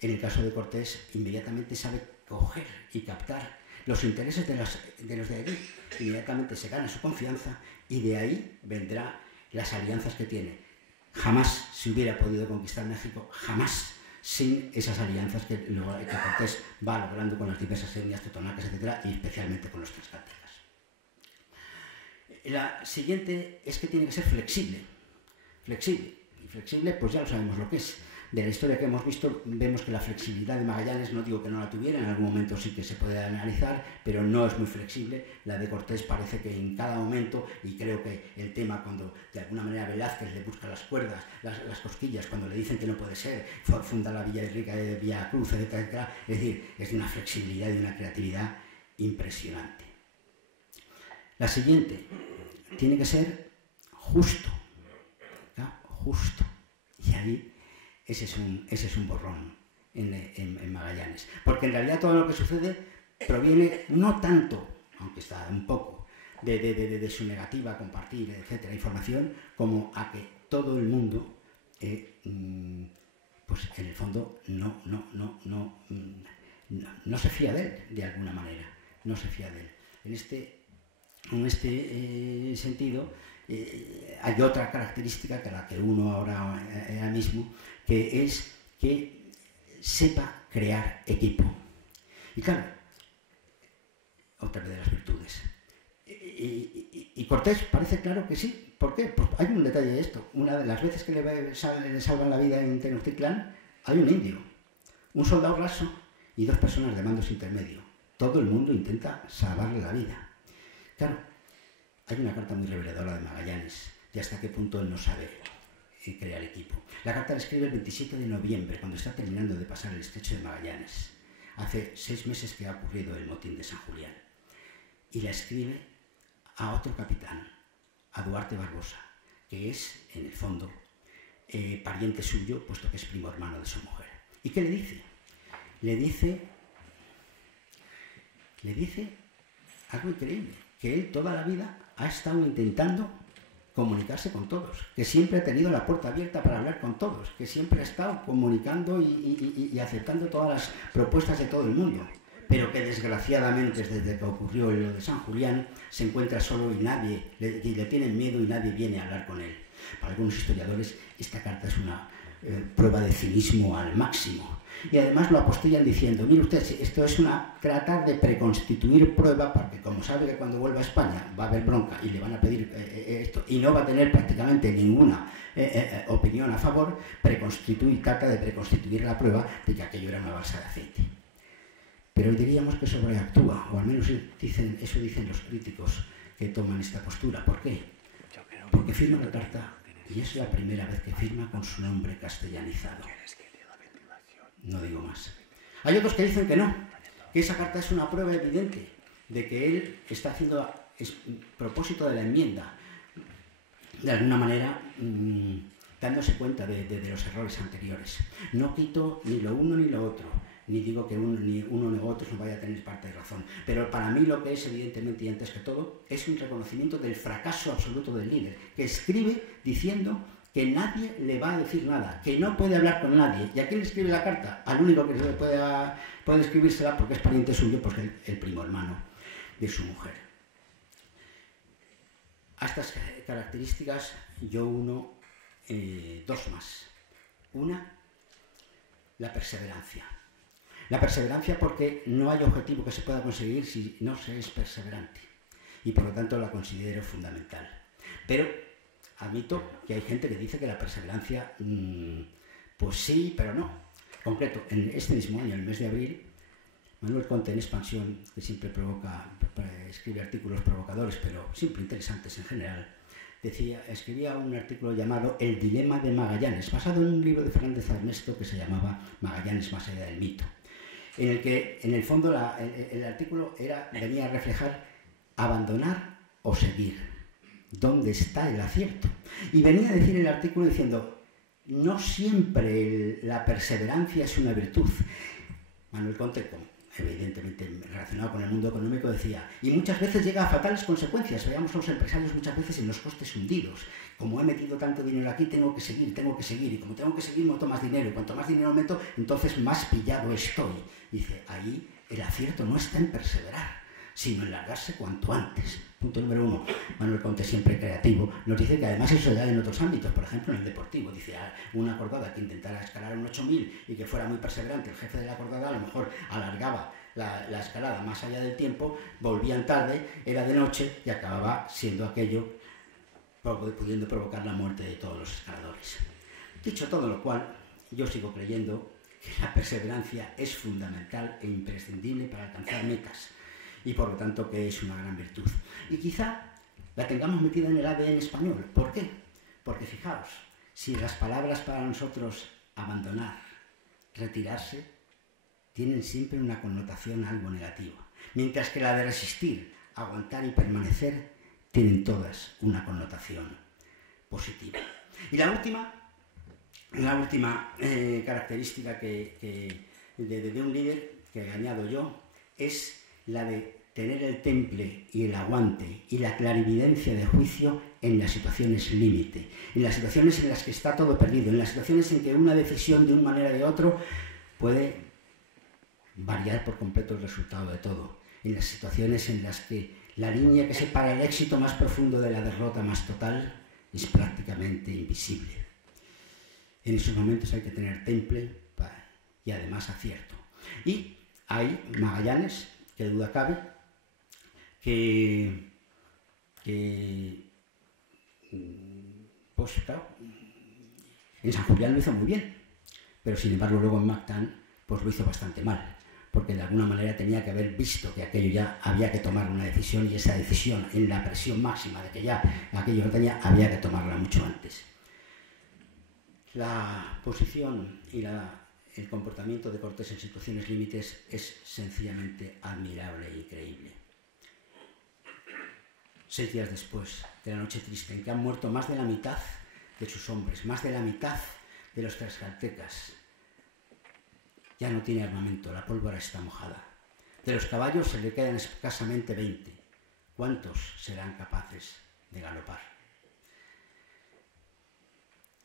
En el caso de Cortés, inmediatamente sabe coger y captar los intereses de los de allí. Inmediatamente se gana su confianza y de ahí vendrá las alianzas que tiene. Jamás se hubiera podido conquistar México, jamás, sin esas alianzas que Cortés va logrando con las diversas etnias totonacas, etcétera, y especialmente con los tlaxcaltecas. La siguiente es que tiene que ser flexible. Flexible. Y flexible, pues ya lo sabemos lo que es. De la historia que hemos visto, vemos que la flexibilidad de Magallanes, no digo que no la tuviera, en algún momento sí que se puede analizar, pero no es muy flexible. La de Cortés parece que en cada momento, y creo que el tema cuando de alguna manera Velázquez le busca las cuerdas, las cosquillas, cuando le dicen que no puede ser, funda la Villa Rica de Villa Cruz, etcétera, etcétera, es decir, es de una flexibilidad y de una creatividad impresionante. La siguiente, tiene que ser justo, ¿no? Justo. Y ahí ese es un borrón en Magallanes. Porque en realidad todo lo que sucede proviene no tanto, aunque está un poco, de su negativa a compartir, etcétera, información, como a que todo el mundo pues en el fondo no se fía de él, de alguna manera, no se fía de él. En este sentido, hay otra característica que la que uno ahora mismo, que es que sepa crear equipo. Y claro, otra vez de las virtudes. Y Cortés parece claro que sí. ¿Por qué? Pues hay un detalle de esto. Una de las veces que le salvan la vida en Tenochtitlán, hay un indio, un soldado raso y 2 personas de mandos intermedio. Todo el mundo intenta salvarle la vida. Claro, hay una carta muy reveladora de Magallanes, de hasta qué punto él no sabe crear equipo. La carta la escribe el 27 de noviembre, cuando está terminando de pasar el estrecho de Magallanes. Hace 6 meses que ha ocurrido el motín de San Julián. Y la escribe a otro capitán, a Duarte Barbosa, que es, en el fondo, pariente suyo, puesto que es primo hermano de su mujer. ¿Y qué le dice? Le dice algo increíble, que él toda la vida ha estado intentando comunicarse con todos, que siempre ha tenido la puerta abierta para hablar con todos, que siempre ha estado comunicando y aceptando todas las propuestas de todo el mundo, pero que desgraciadamente desde que ocurrió lo de San Julián se encuentra solo y nadie le tienen miedo y nadie viene a hablar con él. Para algunos historiadores esta carta es una prueba de cinismo al máximo. Y además lo apostillan diciendo, mire usted, esto es tratar de preconstituir prueba, porque como sabe que cuando vuelva a España va a haber bronca y le van a pedir esto, y no va a tener prácticamente ninguna opinión a favor, trata de preconstituir la prueba de que aquello era una balsa de aceite. Pero diríamos que sobreactúa, o al menos eso dicen los críticos que toman esta postura. ¿Por qué? Porque firma la carta, y es la primera vez que firma con su nombre castellanizado. No digo más. Hay otros que dicen que no, que esa carta es una prueba evidente de que él está haciendo propósito de la enmienda, de alguna manera dándose cuenta de los errores anteriores. No quito ni lo uno ni lo otro, ni digo que ni uno ni otro no vaya a tener parte de razón, pero para mí lo que es evidentemente y antes que todo es un reconocimiento del fracaso absoluto del líder, que escribe diciendo que nadie le va a decir nada, que no puede hablar con nadie. ¿Y a quién le escribe la carta? Al único que puede escribírsela, porque es pariente suyo, porque es el primo hermano de su mujer. A estas características yo uno 2 más. Una, la perseverancia. La perseverancia porque no hay objetivo que se pueda conseguir si no se es perseverante. Y por lo tanto la considero fundamental. Pero admito que hay gente que dice que la perseverancia, pues sí, pero no. En concreto, en este mismo año, en el mes de abril, Manuel Conte, en Expansión, que siempre escribe artículos provocadores, pero siempre interesantes en general, escribía un artículo llamado El dilema de Magallanes, basado en un libro de Fernández Ernesto que se llamaba Magallanes más allá del mito, en el que, en el fondo, el artículo venía a reflejar abandonar o seguir. ¿Dónde está el acierto? Y venía a decir el artículo diciendo, no siempre la perseverancia es una virtud. Manuel Conte, evidentemente relacionado con el mundo económico, decía, y muchas veces llega a fatales consecuencias. Veamos a los empresarios muchas veces en los costes hundidos. Como he metido tanto dinero aquí, tengo que seguir, y como tengo que seguir, meto más dinero, y cuanto más dinero meto, entonces más pillado estoy. Dice, ahí el acierto no está en perseverar, sino en largarse cuanto antes. Punto número 1. Manuel Conte, siempre creativo, nos dice que además eso ya en otros ámbitos, por ejemplo en el deportivo. Dice, una acordada que intentara escalar un 8000 y que fuera muy perseverante, el jefe de la acordada a lo mejor alargaba la escalada más allá del tiempo, volvían tarde, era de noche y acababa siendo aquello pudiendo provocar la muerte de todos los escaladores. Dicho todo lo cual, yo sigo creyendo que la perseverancia es fundamental e imprescindible para alcanzar metas, y por lo tanto que es una gran virtud. Y quizá la tengamos metida en el ADN español. ¿Por qué? Porque fijaos, si las palabras para nosotros abandonar, retirarse, tienen siempre una connotación algo negativa, mientras que la de resistir, aguantar y permanecer tienen todas una connotación positiva. Y la última característica de un líder que añado yo es la de tener el temple y el aguante y la clarividencia de juicio en las situaciones límite, en las situaciones en las que está todo perdido, en las situaciones en que una decisión de una manera o de otra puede variar por completo el resultado de todo, en las situaciones en las que la línea que separa el éxito más profundo de la derrota más total es prácticamente invisible. En esos momentos hay que tener temple y además acierto. Y hay Magallanes, que duda cabe, que pues claro, en San Julián lo hizo muy bien, pero sin embargo luego en Mactan pues lo hizo bastante mal, porque de alguna manera tenía que haber visto que aquello ya había que tomar una decisión, y esa decisión en la presión máxima de que ya aquello no tenía, había que tomarla mucho antes. La posición y el comportamiento de Cortés en situaciones límites es sencillamente admirable e increíble. 6 días después de la noche triste en que han muerto más de la mitad de sus hombres, más de la mitad de los tlaxcaltecas, ya no tiene armamento, la pólvora está mojada. De los caballos se le quedan escasamente 20. ¿Cuántos serán capaces de galopar?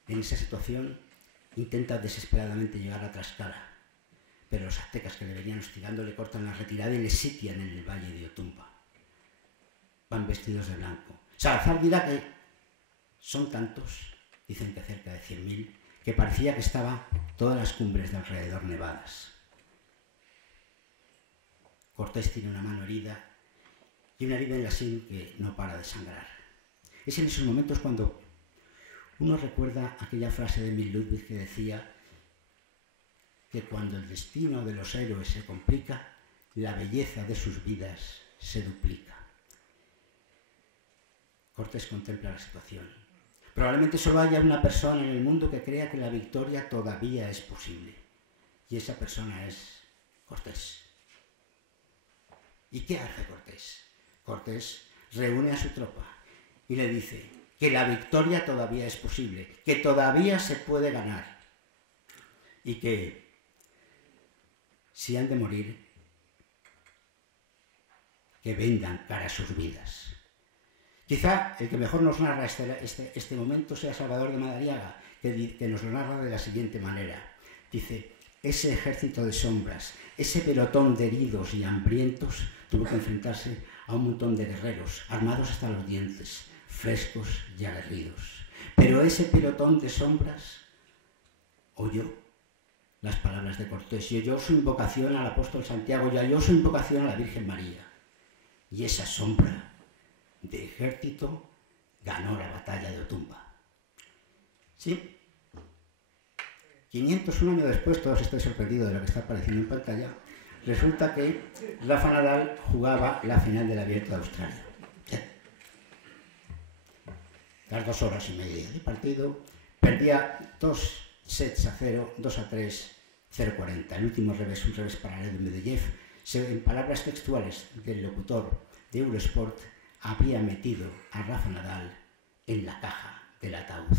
En esa situación intenta desesperadamente llegar a Tlaxcala, pero los aztecas que le venían hostigando le cortan la retirada y le sitian en el valle de Otumba. Van vestidos de blanco. Salazar dirá que son tantos, dicen que cerca de 100.000, que parecía que estaban todas las cumbres de alrededor nevadas. Cortés tiene una mano herida y una herida en la sien que no para de sangrar. Es en esos momentos cuando uno recuerda aquella frase de Emil Ludwig que decía que cuando el destino de los héroes se complica, la belleza de sus vidas se duplica. Cortés contempla la situación. Probablemente solo haya una persona en el mundo que crea que la victoria todavía es posible. Y esa persona es Cortés. ¿Y qué hace Cortés? Cortés reúne a su tropa y le dice que la victoria todavía es posible, que todavía se puede ganar y que si han de morir, que vendan cara a sus vidas. Quizá el que mejor nos narra este momento sea Salvador de Madariaga, que nos lo narra de la siguiente manera. Dice: ese ejército de sombras, ese pelotón de heridos y hambrientos tuvo que enfrentarse a un montón de guerreros, armados hasta los dientes, frescos y aguerridos. Pero ese pelotón de sombras oyó las palabras de Cortés y oyó su invocación al apóstol Santiago y oyó su invocación a la Virgen María. Y esa sombra de ejército ganó la batalla de Otumba. Sí, 501 años después, todos estáis sorprendidos de lo que está apareciendo en pantalla, resulta que Rafa Nadal jugaba la final del Abierto de Australia. Las 2 horas y media de partido, perdía 2 sets a 0, 2-3, 0-40. El último revés, un revés paralelo de Medvedev, en palabras textuales del locutor de Eurosport, habría metido a Rafa Nadal en la caja del ataúd.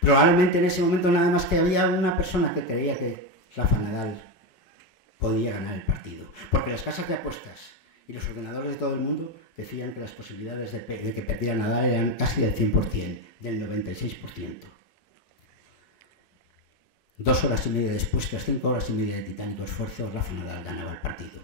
Probablemente en ese momento nada más que había una persona que creía que Rafa Nadal podía ganar el partido, porque las casas de apuestas y los ordenadores de todo el mundo decían que las posibilidades de que perdiera Nadal eran casi del 100%, del 96%. 2 horas y media después, tras 5 horas y media de titánico esfuerzo, Rafa Nadal ganaba el partido.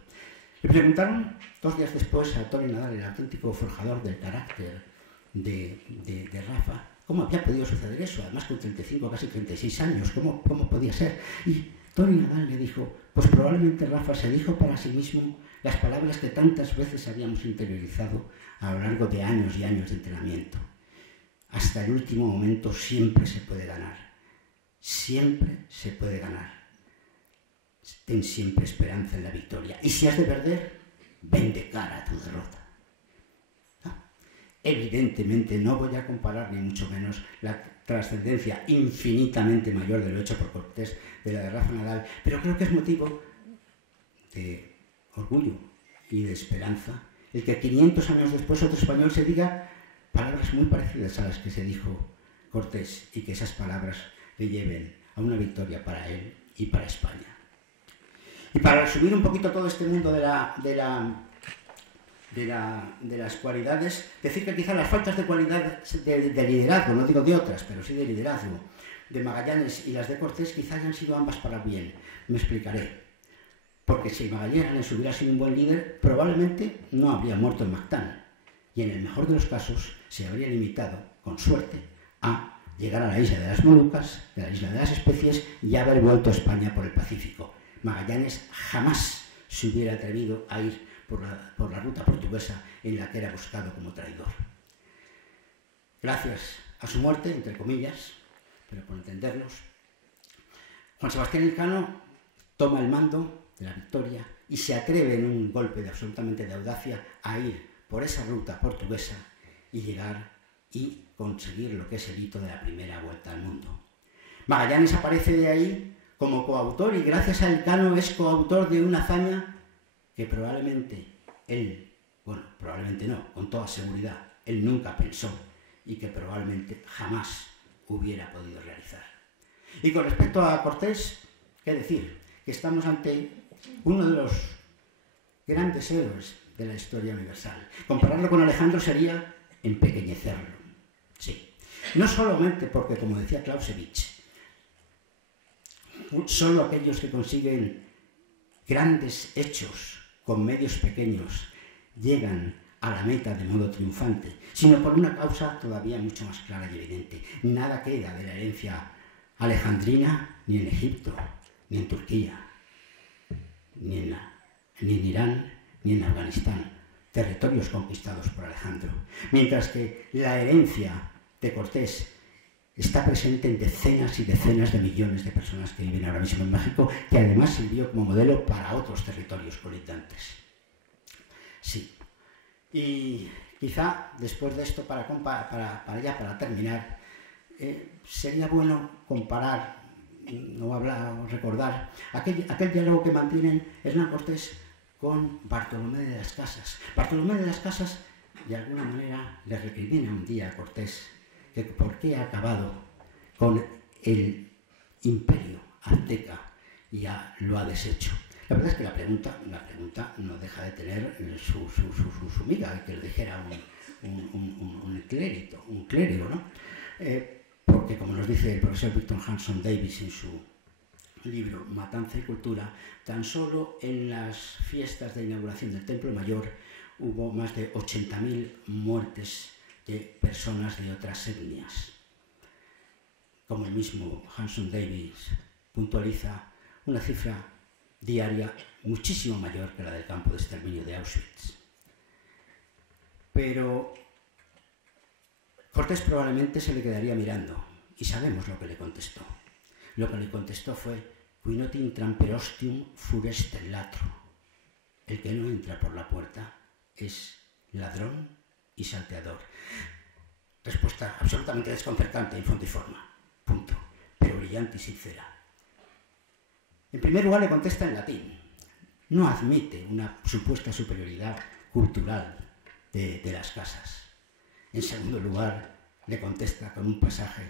Le preguntaron 2 días después a Tony Nadal, el auténtico forjador del carácter de Rafa, cómo había podido suceder eso, además con 35, casi 36 años, cómo podía ser. Y Tony Nadal le dijo: pues probablemente Rafa se dijo para sí mismo las palabras que tantas veces habíamos interiorizado a lo largo de años y años de entrenamiento. Hasta el último momento siempre se puede ganar. Siempre se puede ganar. Ten siempre esperanza en la victoria. Y si has de perder, ven de cara a tu derrota. ¿No? Evidentemente no voy a comparar ni mucho menos la trascendencia infinitamente mayor de lo hecho por Cortés de la de Rafa Nadal, pero creo que es motivo de orgullo y de esperanza el que 500 años después otro español se diga palabras muy parecidas a las que se dijo Cortés y que esas palabras le lleven a una victoria para él y para España. Y para resumir un poquito todo este mundo de la de las cualidades, decir que quizá las faltas de cualidad de liderazgo, no digo de otras, pero sí de liderazgo, de Magallanes y las de Cortés quizá hayan sido ambas para bien. Me explicaré. Porque si Magallanes hubiera sido un buen líder, probablemente no habría muerto en Mactán. Y en el mejor de los casos se habría limitado, con suerte, a llegar a la isla de las Molucas, de la isla de las Especies y haber vuelto a España por el Pacífico. Magallanes jamás se hubiera atrevido a ir por la ruta portuguesa en la que era buscado como traidor. Gracias a su muerte, entre comillas, pero por entendernos, Juan Sebastián Elcano toma el mando de la victoria y se atreve en un golpe absolutamente de audacia a ir por esa ruta portuguesa y llegar y conseguir lo que es el hito de la primera vuelta al mundo. Magallanes aparece de ahí como coautor y gracias a Elcano es coautor de una hazaña que probablemente él, bueno, probablemente no, con toda seguridad, él nunca pensó y que probablemente jamás hubiera podido realizar. Y con respecto a Cortés, ¿qué decir? Que estamos ante uno de los grandes héroes de la historia universal. Compararlo con Alejandro sería empequeñecerlo. Sí. No solamente porque, como decía Clausewitz, solo aquellos que consiguen grandes hechos con medios pequeños llegan a la meta de modo triunfante, sino por una causa todavía mucho más clara y evidente. Nada queda de la herencia alejandrina ni en Egipto, ni en Turquía, ni en Irán, ni en Afganistán, territorios conquistados por Alejandro. Mientras que la herencia de Cortés está presente en decenas y decenas de millones de personas que viven ahora mismo en México, que además sirvió como modelo para otros territorios colindantes. Sí. Y quizá después de esto, para terminar, sería bueno comparar o recordar aquel diálogo que mantienen Hernán Cortés con Bartolomé de las Casas. Bartolomé de las Casas, de alguna manera, le recrimina un día a Cortés que por qué ha acabado con el imperio azteca y lo ha deshecho. La verdad es que la pregunta no deja de tener su miga, que le dijera un clérigo, ¿no? Porque, como nos dice el profesor Victor Hanson Davis en su libro Matanza y Cultura, tan solo en las fiestas de inauguración del Templo Mayor hubo más de 80.000 muertes de personas de otras etnias. Como el mismo Hanson Davis puntualiza, una cifra diaria muchísimo mayor que la del campo de exterminio de Auschwitz. Pero Cortés probablemente se le quedaría mirando, y sabemos lo que le contestó. Lo que le contestó fue: qui not intram per ostium furest latro. El que no entra por la puerta es ladrón y salteador. Respuesta absolutamente desconcertante en fondo y forma. Punto. Pero brillante y sincera. En primer lugar le contesta en latín. No admite una supuesta superioridad cultural de las casas. En segundo lugar le contesta con un pasaje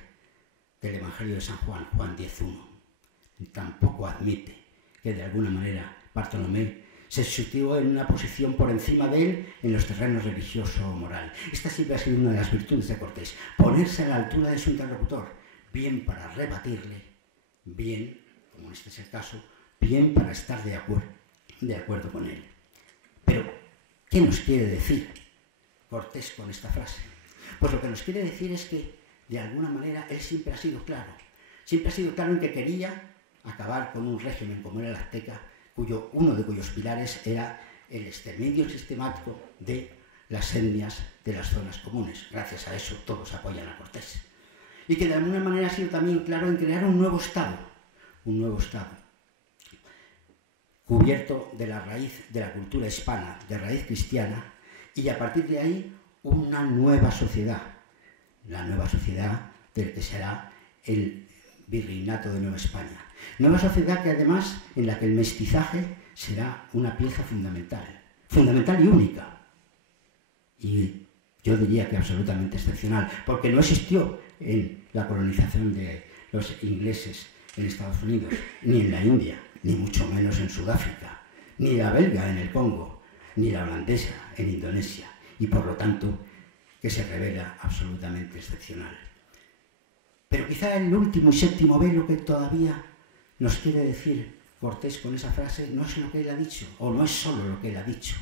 del Evangelio de San Juan, Juan 10:1. Tampoco admite que de alguna manera Bartolomé se situó en una posición por encima de él en los terrenos religioso o moral. Esta siempre ha sido una de las virtudes de Cortés, ponerse a la altura de su interlocutor, bien para rebatirle, bien, como este es el caso, bien para estar de acuerdo con él. Pero, ¿qué nos quiere decir Cortés con esta frase? Pues lo que nos quiere decir es que, de alguna manera, él siempre ha sido claro. Siempre ha sido claro en que quería acabar con un régimen como era el azteca, uno de cuyos pilares era el exterminio sistemático de las etnias de las zonas comunes. Gracias a eso todos apoyan a Cortés. Y que de alguna manera ha sido también claro en crear un nuevo Estado, cubierto de la raíz de la cultura hispana, de raíz cristiana, y a partir de ahí una nueva sociedad, la nueva sociedad del que será el virreinato de Nueva España. Nueva sociedad que además en la que el mestizaje será una pieza fundamental y única. Y yo diría que absolutamente excepcional, porque no existió en la colonización de los ingleses en Estados Unidos, ni en la India, ni mucho menos en Sudáfrica, ni la belga en el Congo, ni la holandesa en Indonesia, y por lo tanto que se revela absolutamente excepcional. Pero quizá el último y séptimo velo que todavía nos quiere decir Cortés con esa frase no es lo que él ha dicho, o no es solo lo que él ha dicho,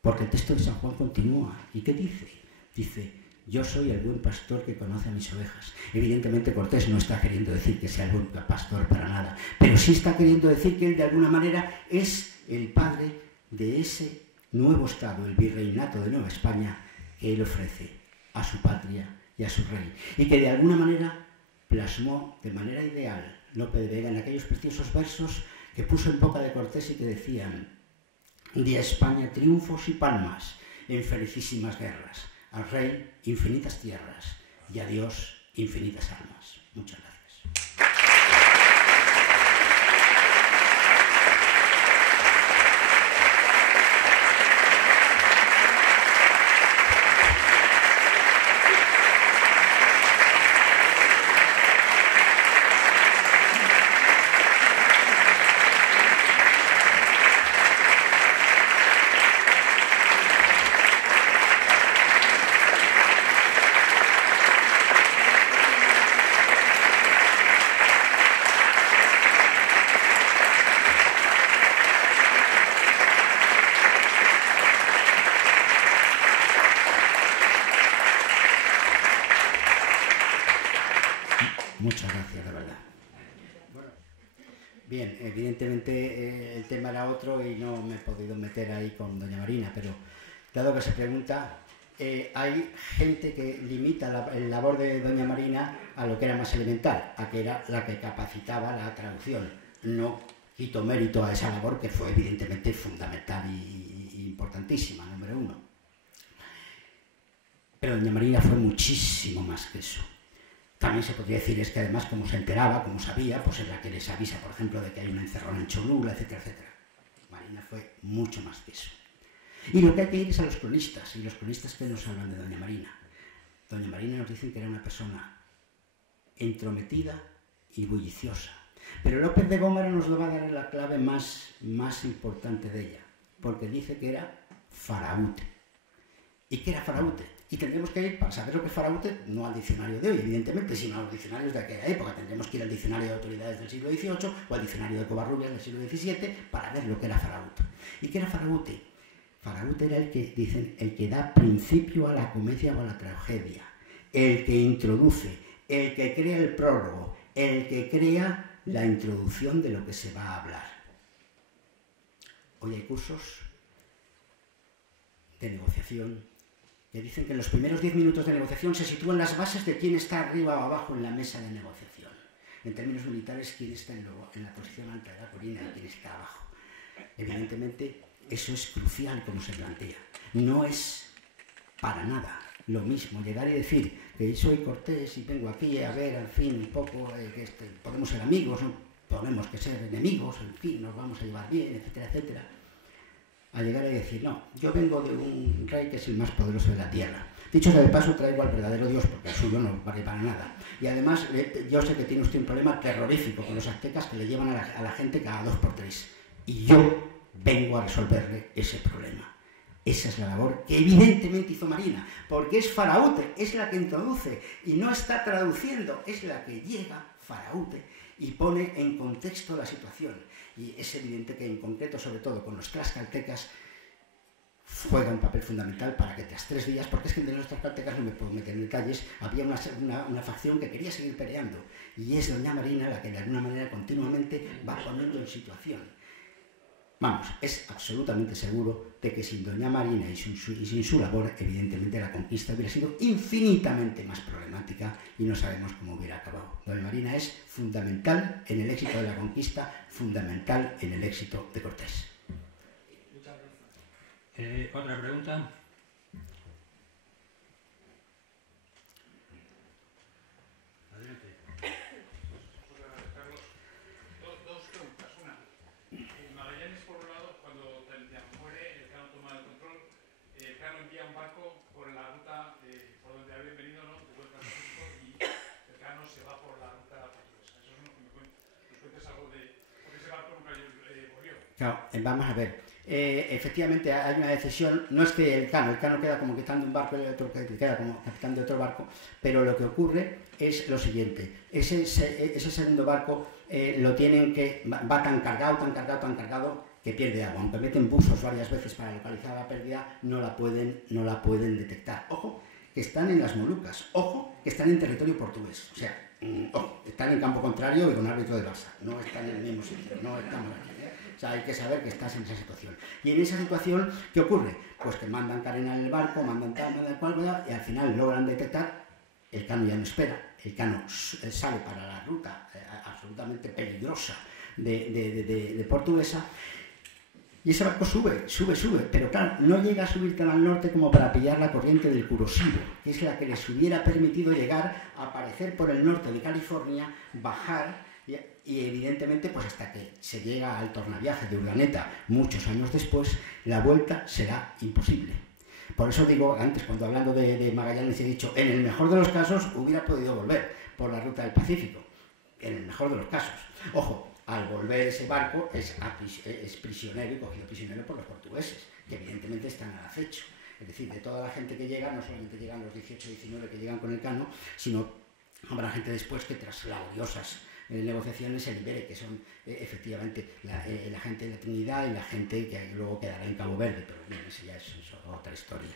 porque el texto de San Juan continúa. ¿Y qué dice? Dice: yo soy el buen pastor que conoce a mis ovejas. Evidentemente Cortés no está queriendo decir que sea el buen pastor para nada, pero sí está queriendo decir que él de alguna manera es el padre de ese nuevo Estado, el virreinato de Nueva España, que él ofrece a su patria y a su rey, y que de alguna manera plasmó de manera ideal Lope de Vega en aquellos preciosos versos que puso en boca de Cortés y que decían: di a España triunfos y palmas en felicísimas guerras, al rey infinitas tierras y a Dios infinitas almas. Muchas gracias. Muchas gracias, de verdad. Bien, evidentemente el tema era otro y no me he podido meter ahí con doña Marina, pero dado que se pregunta, hay gente que limita la labor de doña Marina a lo que era más elemental, a que era la que capacitaba la traducción. No quito mérito a esa labor, que fue evidentemente fundamental y importantísima, número uno. Pero doña Marina fue muchísimo más que eso. También se podría decir es que además, como se enteraba, como sabía, pues es la que les avisa, por ejemplo, de que hay una encerrona en Cholula, etcétera, etcétera. Marina fue mucho más que eso. Y lo que hay que ir es a los cronistas, y los cronistas que nos hablan de doña Marina. Doña Marina nos dicen que era una persona entrometida y bulliciosa. Pero López de Góngora nos lo va a dar en la clave más importante de ella, porque dice que era faraute. ¿Y qué era faraute? Y tendremos que ir, para saber lo que es faraute, no al diccionario de hoy, evidentemente, sino a los diccionarios de aquella época. Tendremos que ir al diccionario de autoridades del siglo XVIII o al diccionario de Covarrubias del siglo XVII para ver lo que era faraute. ¿Y qué era faraute? Faraute era el que, dicen, el que da principio a la comedia o a la tragedia, el que introduce, el que crea el prólogo, el que crea la introducción de lo que se va a hablar. Hoy hay cursos de negociación que dicen que en los primeros 10 minutos de negociación se sitúan las bases de quién está arriba o abajo en la mesa de negociación. En términos militares, quién está en la posición alta de la colina y quién está abajo. Evidentemente, eso es crucial como se plantea. No es para nada lo mismo llegar y decir que soy Cortés y vengo aquí a ver, al fin, un poco, que podemos ser amigos, no podemos que ser enemigos, en fin, nos vamos a llevar bien, etcétera, etcétera. A llegar a decir, no, yo vengo de un rey que es el más poderoso de la tierra. Dicho sea de paso, traigo al verdadero Dios, porque el suyo no vale para nada. Y además, yo sé que tiene usted un problema terrorífico con los aztecas que le llevan a la gente cada 2 por 3. Y yo vengo a resolverle ese problema. Esa es la labor que evidentemente hizo Marina, porque es faraute, es la que introduce y no está traduciendo, es la que llega, faraute, y pone en contexto la situación. Y es evidente que en concreto, sobre todo con los tlaxcaltecas, juega un papel fundamental para que tras 3 días, porque es que de los tlaxcaltecas no me puedo meter en detalles, había una facción que quería seguir peleando, y es doña Marina la que de alguna manera continuamente va poniendo en situación. Vamos, es absolutamente seguro de que sin doña Marina y sin su labor, evidentemente la conquista hubiera sido infinitamente más problemática y no sabemos cómo hubiera acabado. Doña Marina es fundamental en el éxito de la conquista, fundamental en el éxito de Cortés. ¿Otra pregunta? Claro, vamos a ver, efectivamente hay una decisión, no es que el cano queda como capitán de un barco y el otro queda como capitán de otro barco, pero lo que ocurre es lo siguiente: ese segundo barco lo tienen que, va tan cargado que pierde agua. Aunque meten buzos varias veces para localizar la pérdida, no la pueden detectar. Ojo, que están en las Molucas, ojo, que están en territorio portugués, o sea, ojo, están en campo contrario y con árbitro de Barça, no están en el mismo sitio, no estamos aquí. O sea, hay que saber que estás en esa situación. Y en esa situación, ¿qué ocurre? Pues que mandan carenar el barco, mandan cual, y al final logran detectar. El cano ya no espera, el cano sale para la ruta absolutamente peligrosa de Portuguesa, y ese barco sube, pero claro, no llega a subir tan al norte como para pillar la corriente del Kuroshio, que es la que les hubiera permitido llegar a aparecer por el norte de California, bajar, y evidentemente pues hasta que se llega al tornaviaje de Urdaneta muchos años después, la vuelta será imposible. Por eso digo, antes cuando hablando de Magallanes he dicho, en el mejor de los casos hubiera podido volver por la ruta del Pacífico, en el mejor de los casos. Ojo, al volver ese barco es prisionero y cogido prisionero por los portugueses, que evidentemente están al acecho. Es decir, de toda la gente que llega, no solamente llegan los 18 o 19 que llegan con el cano, sino habrá gente después que tras laboriosas negociaciones se libere, que son efectivamente la gente de la Trinidad y la gente que luego quedará en Cabo Verde, pero bien, eso ya es otra historia.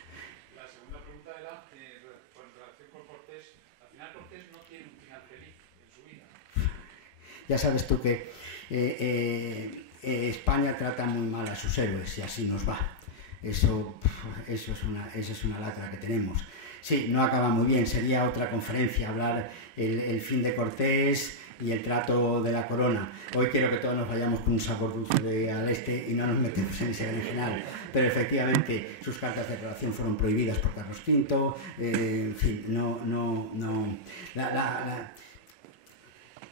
La segunda pregunta era, con relación con Cortés, al final Cortés no tiene un final feliz en su vida. Ya sabes tú que España trata muy mal a sus héroes y así nos va. Eso es una lacra que tenemos. Sí, no acaba muy bien, sería otra conferencia hablar el fin de Cortés y el trato de la corona. Hoy quiero que todos nos vayamos con un sabor dulce al este y no nos metemos en ese berenjenal. Pero efectivamente sus cartas de relación fueron prohibidas por Carlos V, en fin,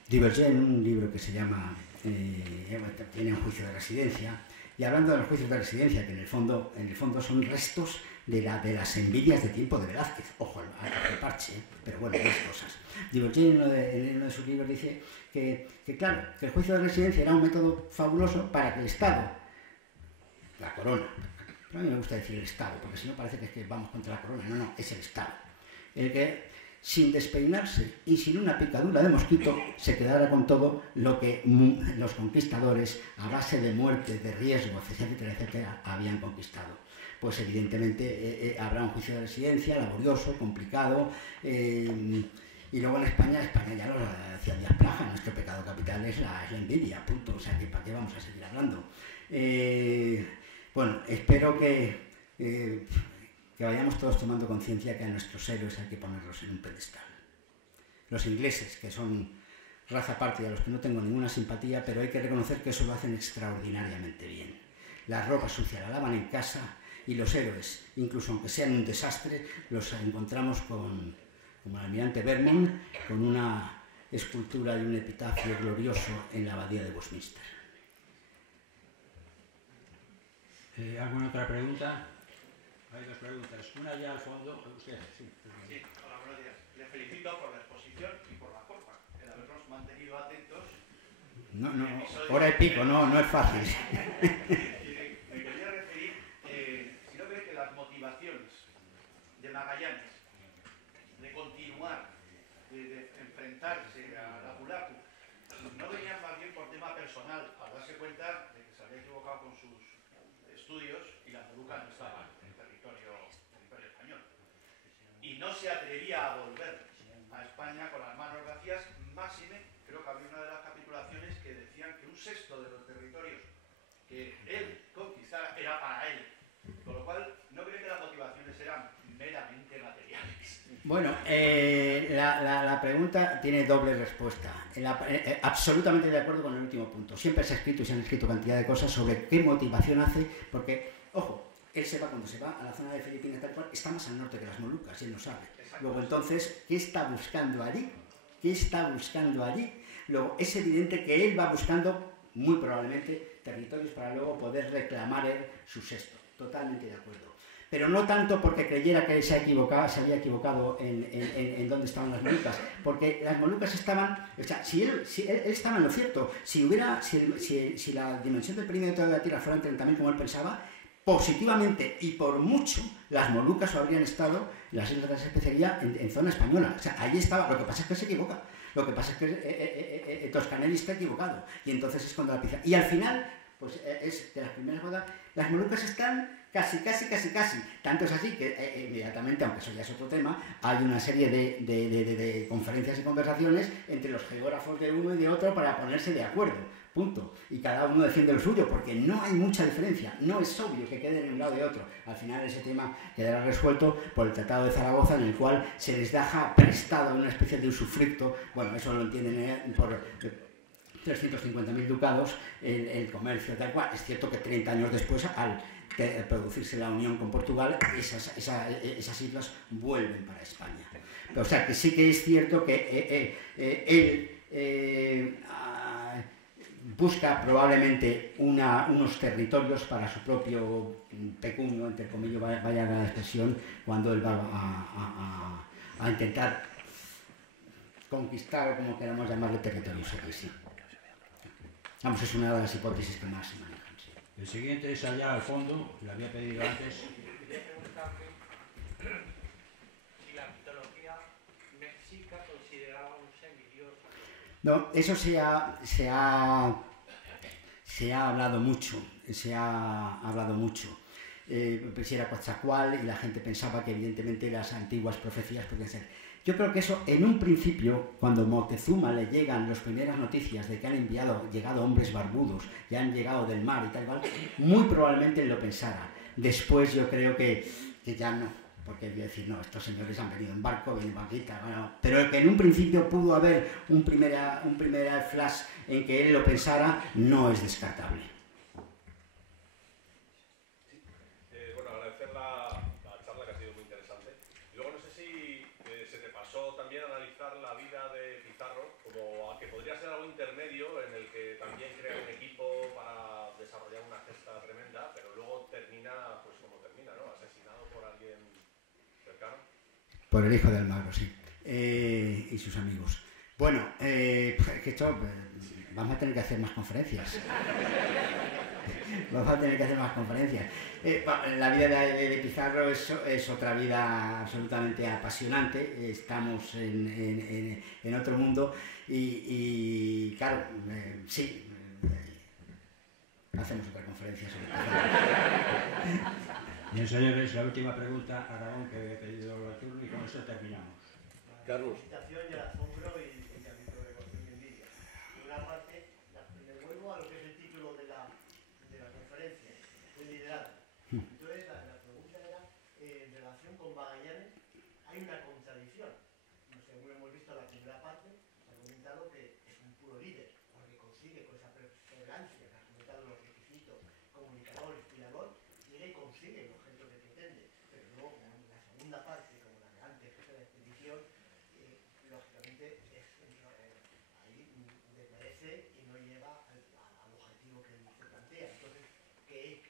Divergent, un libro que se llama tiene un juicio de residencia, y hablando de los juicios de residencia, que en el fondo son restos de las envidias de tiempo de Velázquez, ojo al parche, pero bueno, las cosas. Divergent en uno de sus libros dice que claro, que el juicio de residencia era un método fabuloso para que el Estado, la corona, pero a mí me gusta decir el Estado, porque si no parece que es que vamos contra la corona, no, es el Estado, el que sin despeinarse y sin una picadura de mosquito se quedara con todo lo que los conquistadores, a base de muerte, de riesgo, etcétera, etcétera, habían conquistado. Pues evidentemente habrá un juicio de residencia laborioso, complicado, y luego en España ya lo decía Díaz Plaja, nuestro pecado capital es la envidia, punto, o sea, que ¿para qué vamos a seguir hablando? Bueno, espero que vayamos todos tomando conciencia que a nuestros héroes hay que ponerlos en un pedestal. Los ingleses, que son raza aparte y a los que no tengo ninguna simpatía, pero hay que reconocer que eso lo hacen extraordinariamente bien. La ropa sucia la lavan en casa, y los héroes, incluso aunque sean un desastre, los encontramos como el almirante Vermont, con una escultura y un epitafio glorioso en la abadía de Westminster. ¿Alguna otra pregunta? Hay dos preguntas. Una ya al fondo. Usted, sí. Sí, hola, buenos días. Le felicito por la exposición y por la copa, el habernos mantenido atentos. No, hora y pico, no es fácil. Me quería referir, si no cree que las motivaciones de Magallanes de continuar, de enfrentarse a la Pulacu, no venían más bien por tema personal, al darse cuenta de que se había equivocado con sus estudios y la Moluca no estaba en territorio español. Y no se atrevía a volver a España con las manos vacías, máxime, creo que había una de las capitulaciones que decían que un sexto de los territorios que él conquistara era para él. Con lo cual, no creo que las motivaciones eran meramente materiales. Bueno, la pregunta tiene doble respuesta. Absolutamente de acuerdo con el último punto. Siempre se ha escrito y se han escrito cantidad de cosas sobre qué motivación hace, porque, ojo, él se va cuando se va a la zona de Filipinas, tal cual, está más al norte que las Molucas, y él lo sabe. Luego, entonces, ¿qué está buscando allí? ¿Qué está buscando allí? Luego, es evidente que él va buscando, muy probablemente, territorios para luego poder reclamar él su sexto. Totalmente de acuerdo. pero no tanto porque creyera que se había equivocado en dónde estaban las Molucas, porque las Molucas estaban, o sea, si él estaba en lo cierto, si la dimensión del perímetro de la Tierra fuera en 30.000 como él pensaba, positivamente y por mucho las Molucas habrían estado, las Islas de la Especería, en zona española. O sea, ahí estaba. Lo que pasa es que se equivoca. Lo que pasa es que Toscanelli está equivocado. Y entonces es cuando la pizza. Y al final, pues es de las primeras bodas, las Molucas están casi. Tanto es así que inmediatamente, aunque eso ya es otro tema, hay una serie de conferencias y conversaciones entre los geógrafos de uno y de otro para ponerse de acuerdo. Punto. Y cada uno defiende lo suyo, porque no hay mucha diferencia. No es obvio que queden en un lado de otro. Al final ese tema quedará resuelto por el Tratado de Zaragoza, en el cual se les deja prestado una especie de usufructo. Bueno, eso lo entienden por 350.000 ducados el comercio, tal cual. Es cierto que 30 años después, al producirse la unión con Portugal, esas islas vuelven para España. O sea, que sí que es cierto que él busca probablemente unos territorios para su propio pecunio, entre comillas, vaya la expresión, cuando él va a intentar conquistar, o como queramos llamarle, territorios aquí, sí. Vamos, es una de las hipótesis que más se manejan. Sí. El siguiente es allá al fondo, lo había pedido antes. Quería preguntarle si la mitología mexica consideraba un semidios. No, eso se ha hablado mucho, pues era Coatzacoalcos y la gente pensaba que evidentemente las antiguas profecías podían ser. Yo creo que eso, en un principio, cuando Moctezuma le llegan las primeras noticias de que han llegado hombres barbudos, ya han llegado del mar y tal, muy probablemente lo pensara. Después yo creo que ya no, porque voy a decir, no, estos señores han venido en barco, ven en barquita, bueno, pero que en un principio pudo haber un primer flash en que él lo pensara, no es descartable. Bueno, agradecer la charla, que ha sido muy interesante. Y luego no sé si se te pasó también analizar la vida de Pizarro como a que podría ser algo intermedio en el que también crea un equipo para desarrollar una gesta tremenda, pero luego termina, pues como termina, ¿no? Asesinado por alguien cercano. Por el hijo de Almagro, sí. Y sus amigos. Bueno, que esto, vamos a tener que hacer más conferencias. La vida de Pizarro es otra vida absolutamente apasionante. Estamos en otro mundo y claro, sí, hacemos otra conferencia sobre Pizarro. Bien, señores, la última pregunta a Aragón, que he pedido el turno, y con eso terminamos. Carlos. La excitación y el asombro y el micronegocio y envidia. Por una parte, me vuelvo a lo que es el título de la conferencia, el liderazgo. Entonces, la pregunta era, en relación con Magallanes, hay una contradicción. Según hemos visto en la primera parte, se ha comentado que es un puro líder, porque consigue con esa perseverancia, que ha comentado los requisitos, comunicador, inspirador, llega y consigue el objeto que pretende. Pero luego, en la segunda parte, como la de antes, que es la expedición, lógicamente ahí decrece y no llega al objetivo que se plantea. Entonces,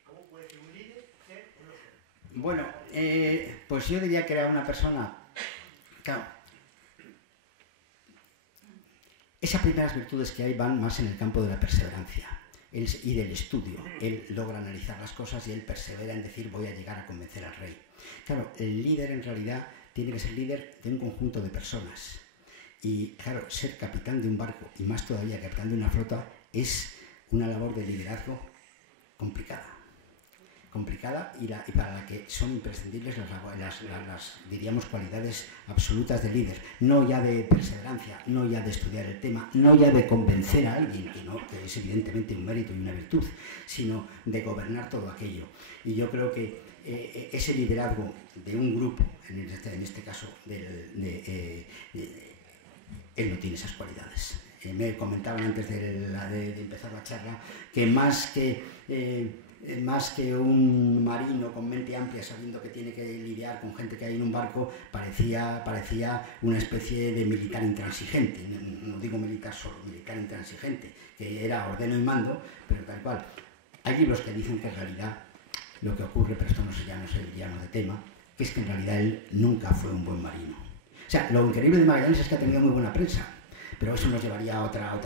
¿cómo puede ser un líder ser o no ser? Bueno, pues yo diría que era una persona, claro, esas primeras virtudes que hay van más en el campo de la perseverancia y del estudio. Él logra analizar las cosas y él persevera en decir voy a llegar a convencer al rey. Claro, el líder en realidad tiene que ser líder de un conjunto de personas. Y claro, ser capitán de un barco, y más todavía capitán de una flota, es una labor de liderazgo complicada y para la que son imprescindibles las diríamos, cualidades absolutas de líder. No ya de perseverancia, no ya de estudiar el tema, no ya de convencer a alguien, que es evidentemente un mérito y una virtud, sino de gobernar todo aquello. Y yo creo que ese liderazgo de un grupo, en este caso, él no tiene esas cualidades. Me comentaban antes de empezar la charla que más que un marino con mente amplia sabiendo que tiene que lidiar con gente que hay en un barco, parecía una especie de militar intransigente. No digo militar solo, militar intransigente, que era ordeno y mando, pero tal cual. Hay libros que dicen que en realidad lo que ocurre, pero esto ya no es el llano de tema, que es que en realidad él nunca fue un buen marino. O sea, lo increíble de Magallanes es que ha tenido muy buena prensa, pero eso nos llevaría a otra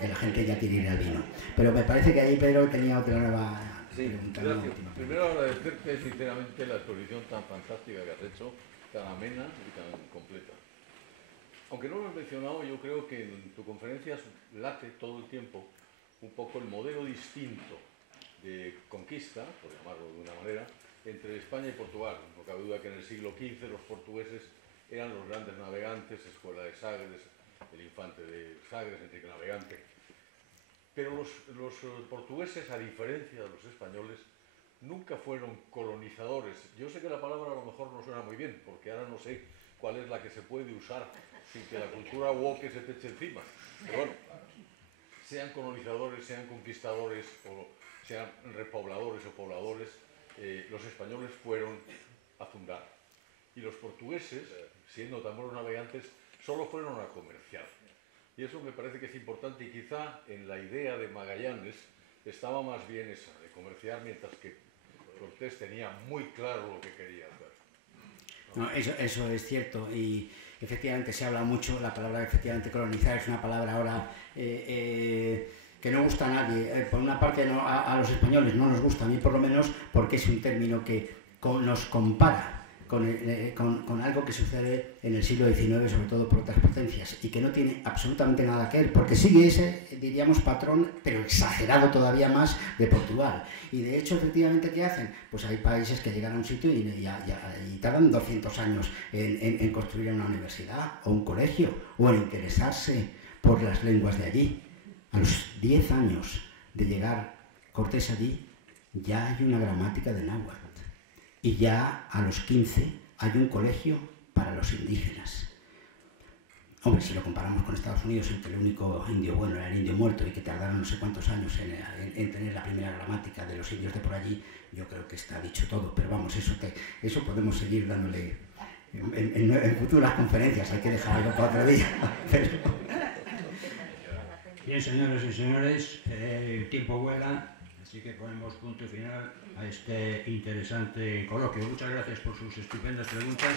que la gente ya quiere ir al vino. Pero me parece que ahí Pedro tenía otra nueva pregunta. Gracias. Primero agradecerte sinceramente la exposición tan fantástica que has hecho, tan amena y tan completa. Aunque no lo has mencionado, yo creo que en tu conferencia late todo el tiempo un poco el modelo distinto de conquista, por llamarlo de una manera, entre España y Portugal. No cabe duda que en el siglo XV los portugueses eran los grandes navegantes, Escuela de Sagres, el infante de Sagres, Enrique Navegante. Pero los portugueses, a diferencia de los españoles, nunca fueron colonizadores. Yo sé que la palabra a lo mejor no suena muy bien, porque ahora no sé cuál es la que se puede usar sin que la cultura woke se te eche encima. Pero bueno, sean colonizadores, sean conquistadores, o sean repobladores o pobladores, los españoles fueron a fundar. Y los portugueses, siendo tan buenos navegantes, solo fueron a comerciar. Y eso me parece que es importante, y quizá en la idea de Magallanes estaba más bien esa, de comerciar, mientras que Cortés tenía muy claro lo que quería hacer. No, eso es cierto, y efectivamente se habla mucho, la palabra efectivamente colonizar es una palabra ahora que no gusta a nadie. Por una parte a los españoles no nos gusta, a mí por lo menos, porque es un término que nos compara con algo que sucede en el siglo XIX, sobre todo por otras potencias, y que no tiene absolutamente nada que ver, porque sigue ese, diríamos, patrón, pero exagerado todavía más, de Portugal. Y de hecho, efectivamente, ¿qué hacen? Pues hay países que llegan a un sitio y tardan 200 años en construir una universidad o un colegio, o en interesarse por las lenguas de allí. A los 10 años de llegar Cortés allí, ya hay una gramática de náhuatl. Y ya a los 15 hay un colegio para los indígenas. Hombre, si lo comparamos con Estados Unidos, en que el único indio bueno era el indio muerto y que tardaron no sé cuántos años en tener la primera gramática de los indios de por allí, yo creo que está dicho todo. Pero vamos, eso podemos seguir dándole en futuras conferencias. Hay que dejar algo para otro día. Bien, señoras y señores, el tiempo vuela. Así que ponemos punto final a este interesante coloquio. Muchas gracias por sus estupendas preguntas.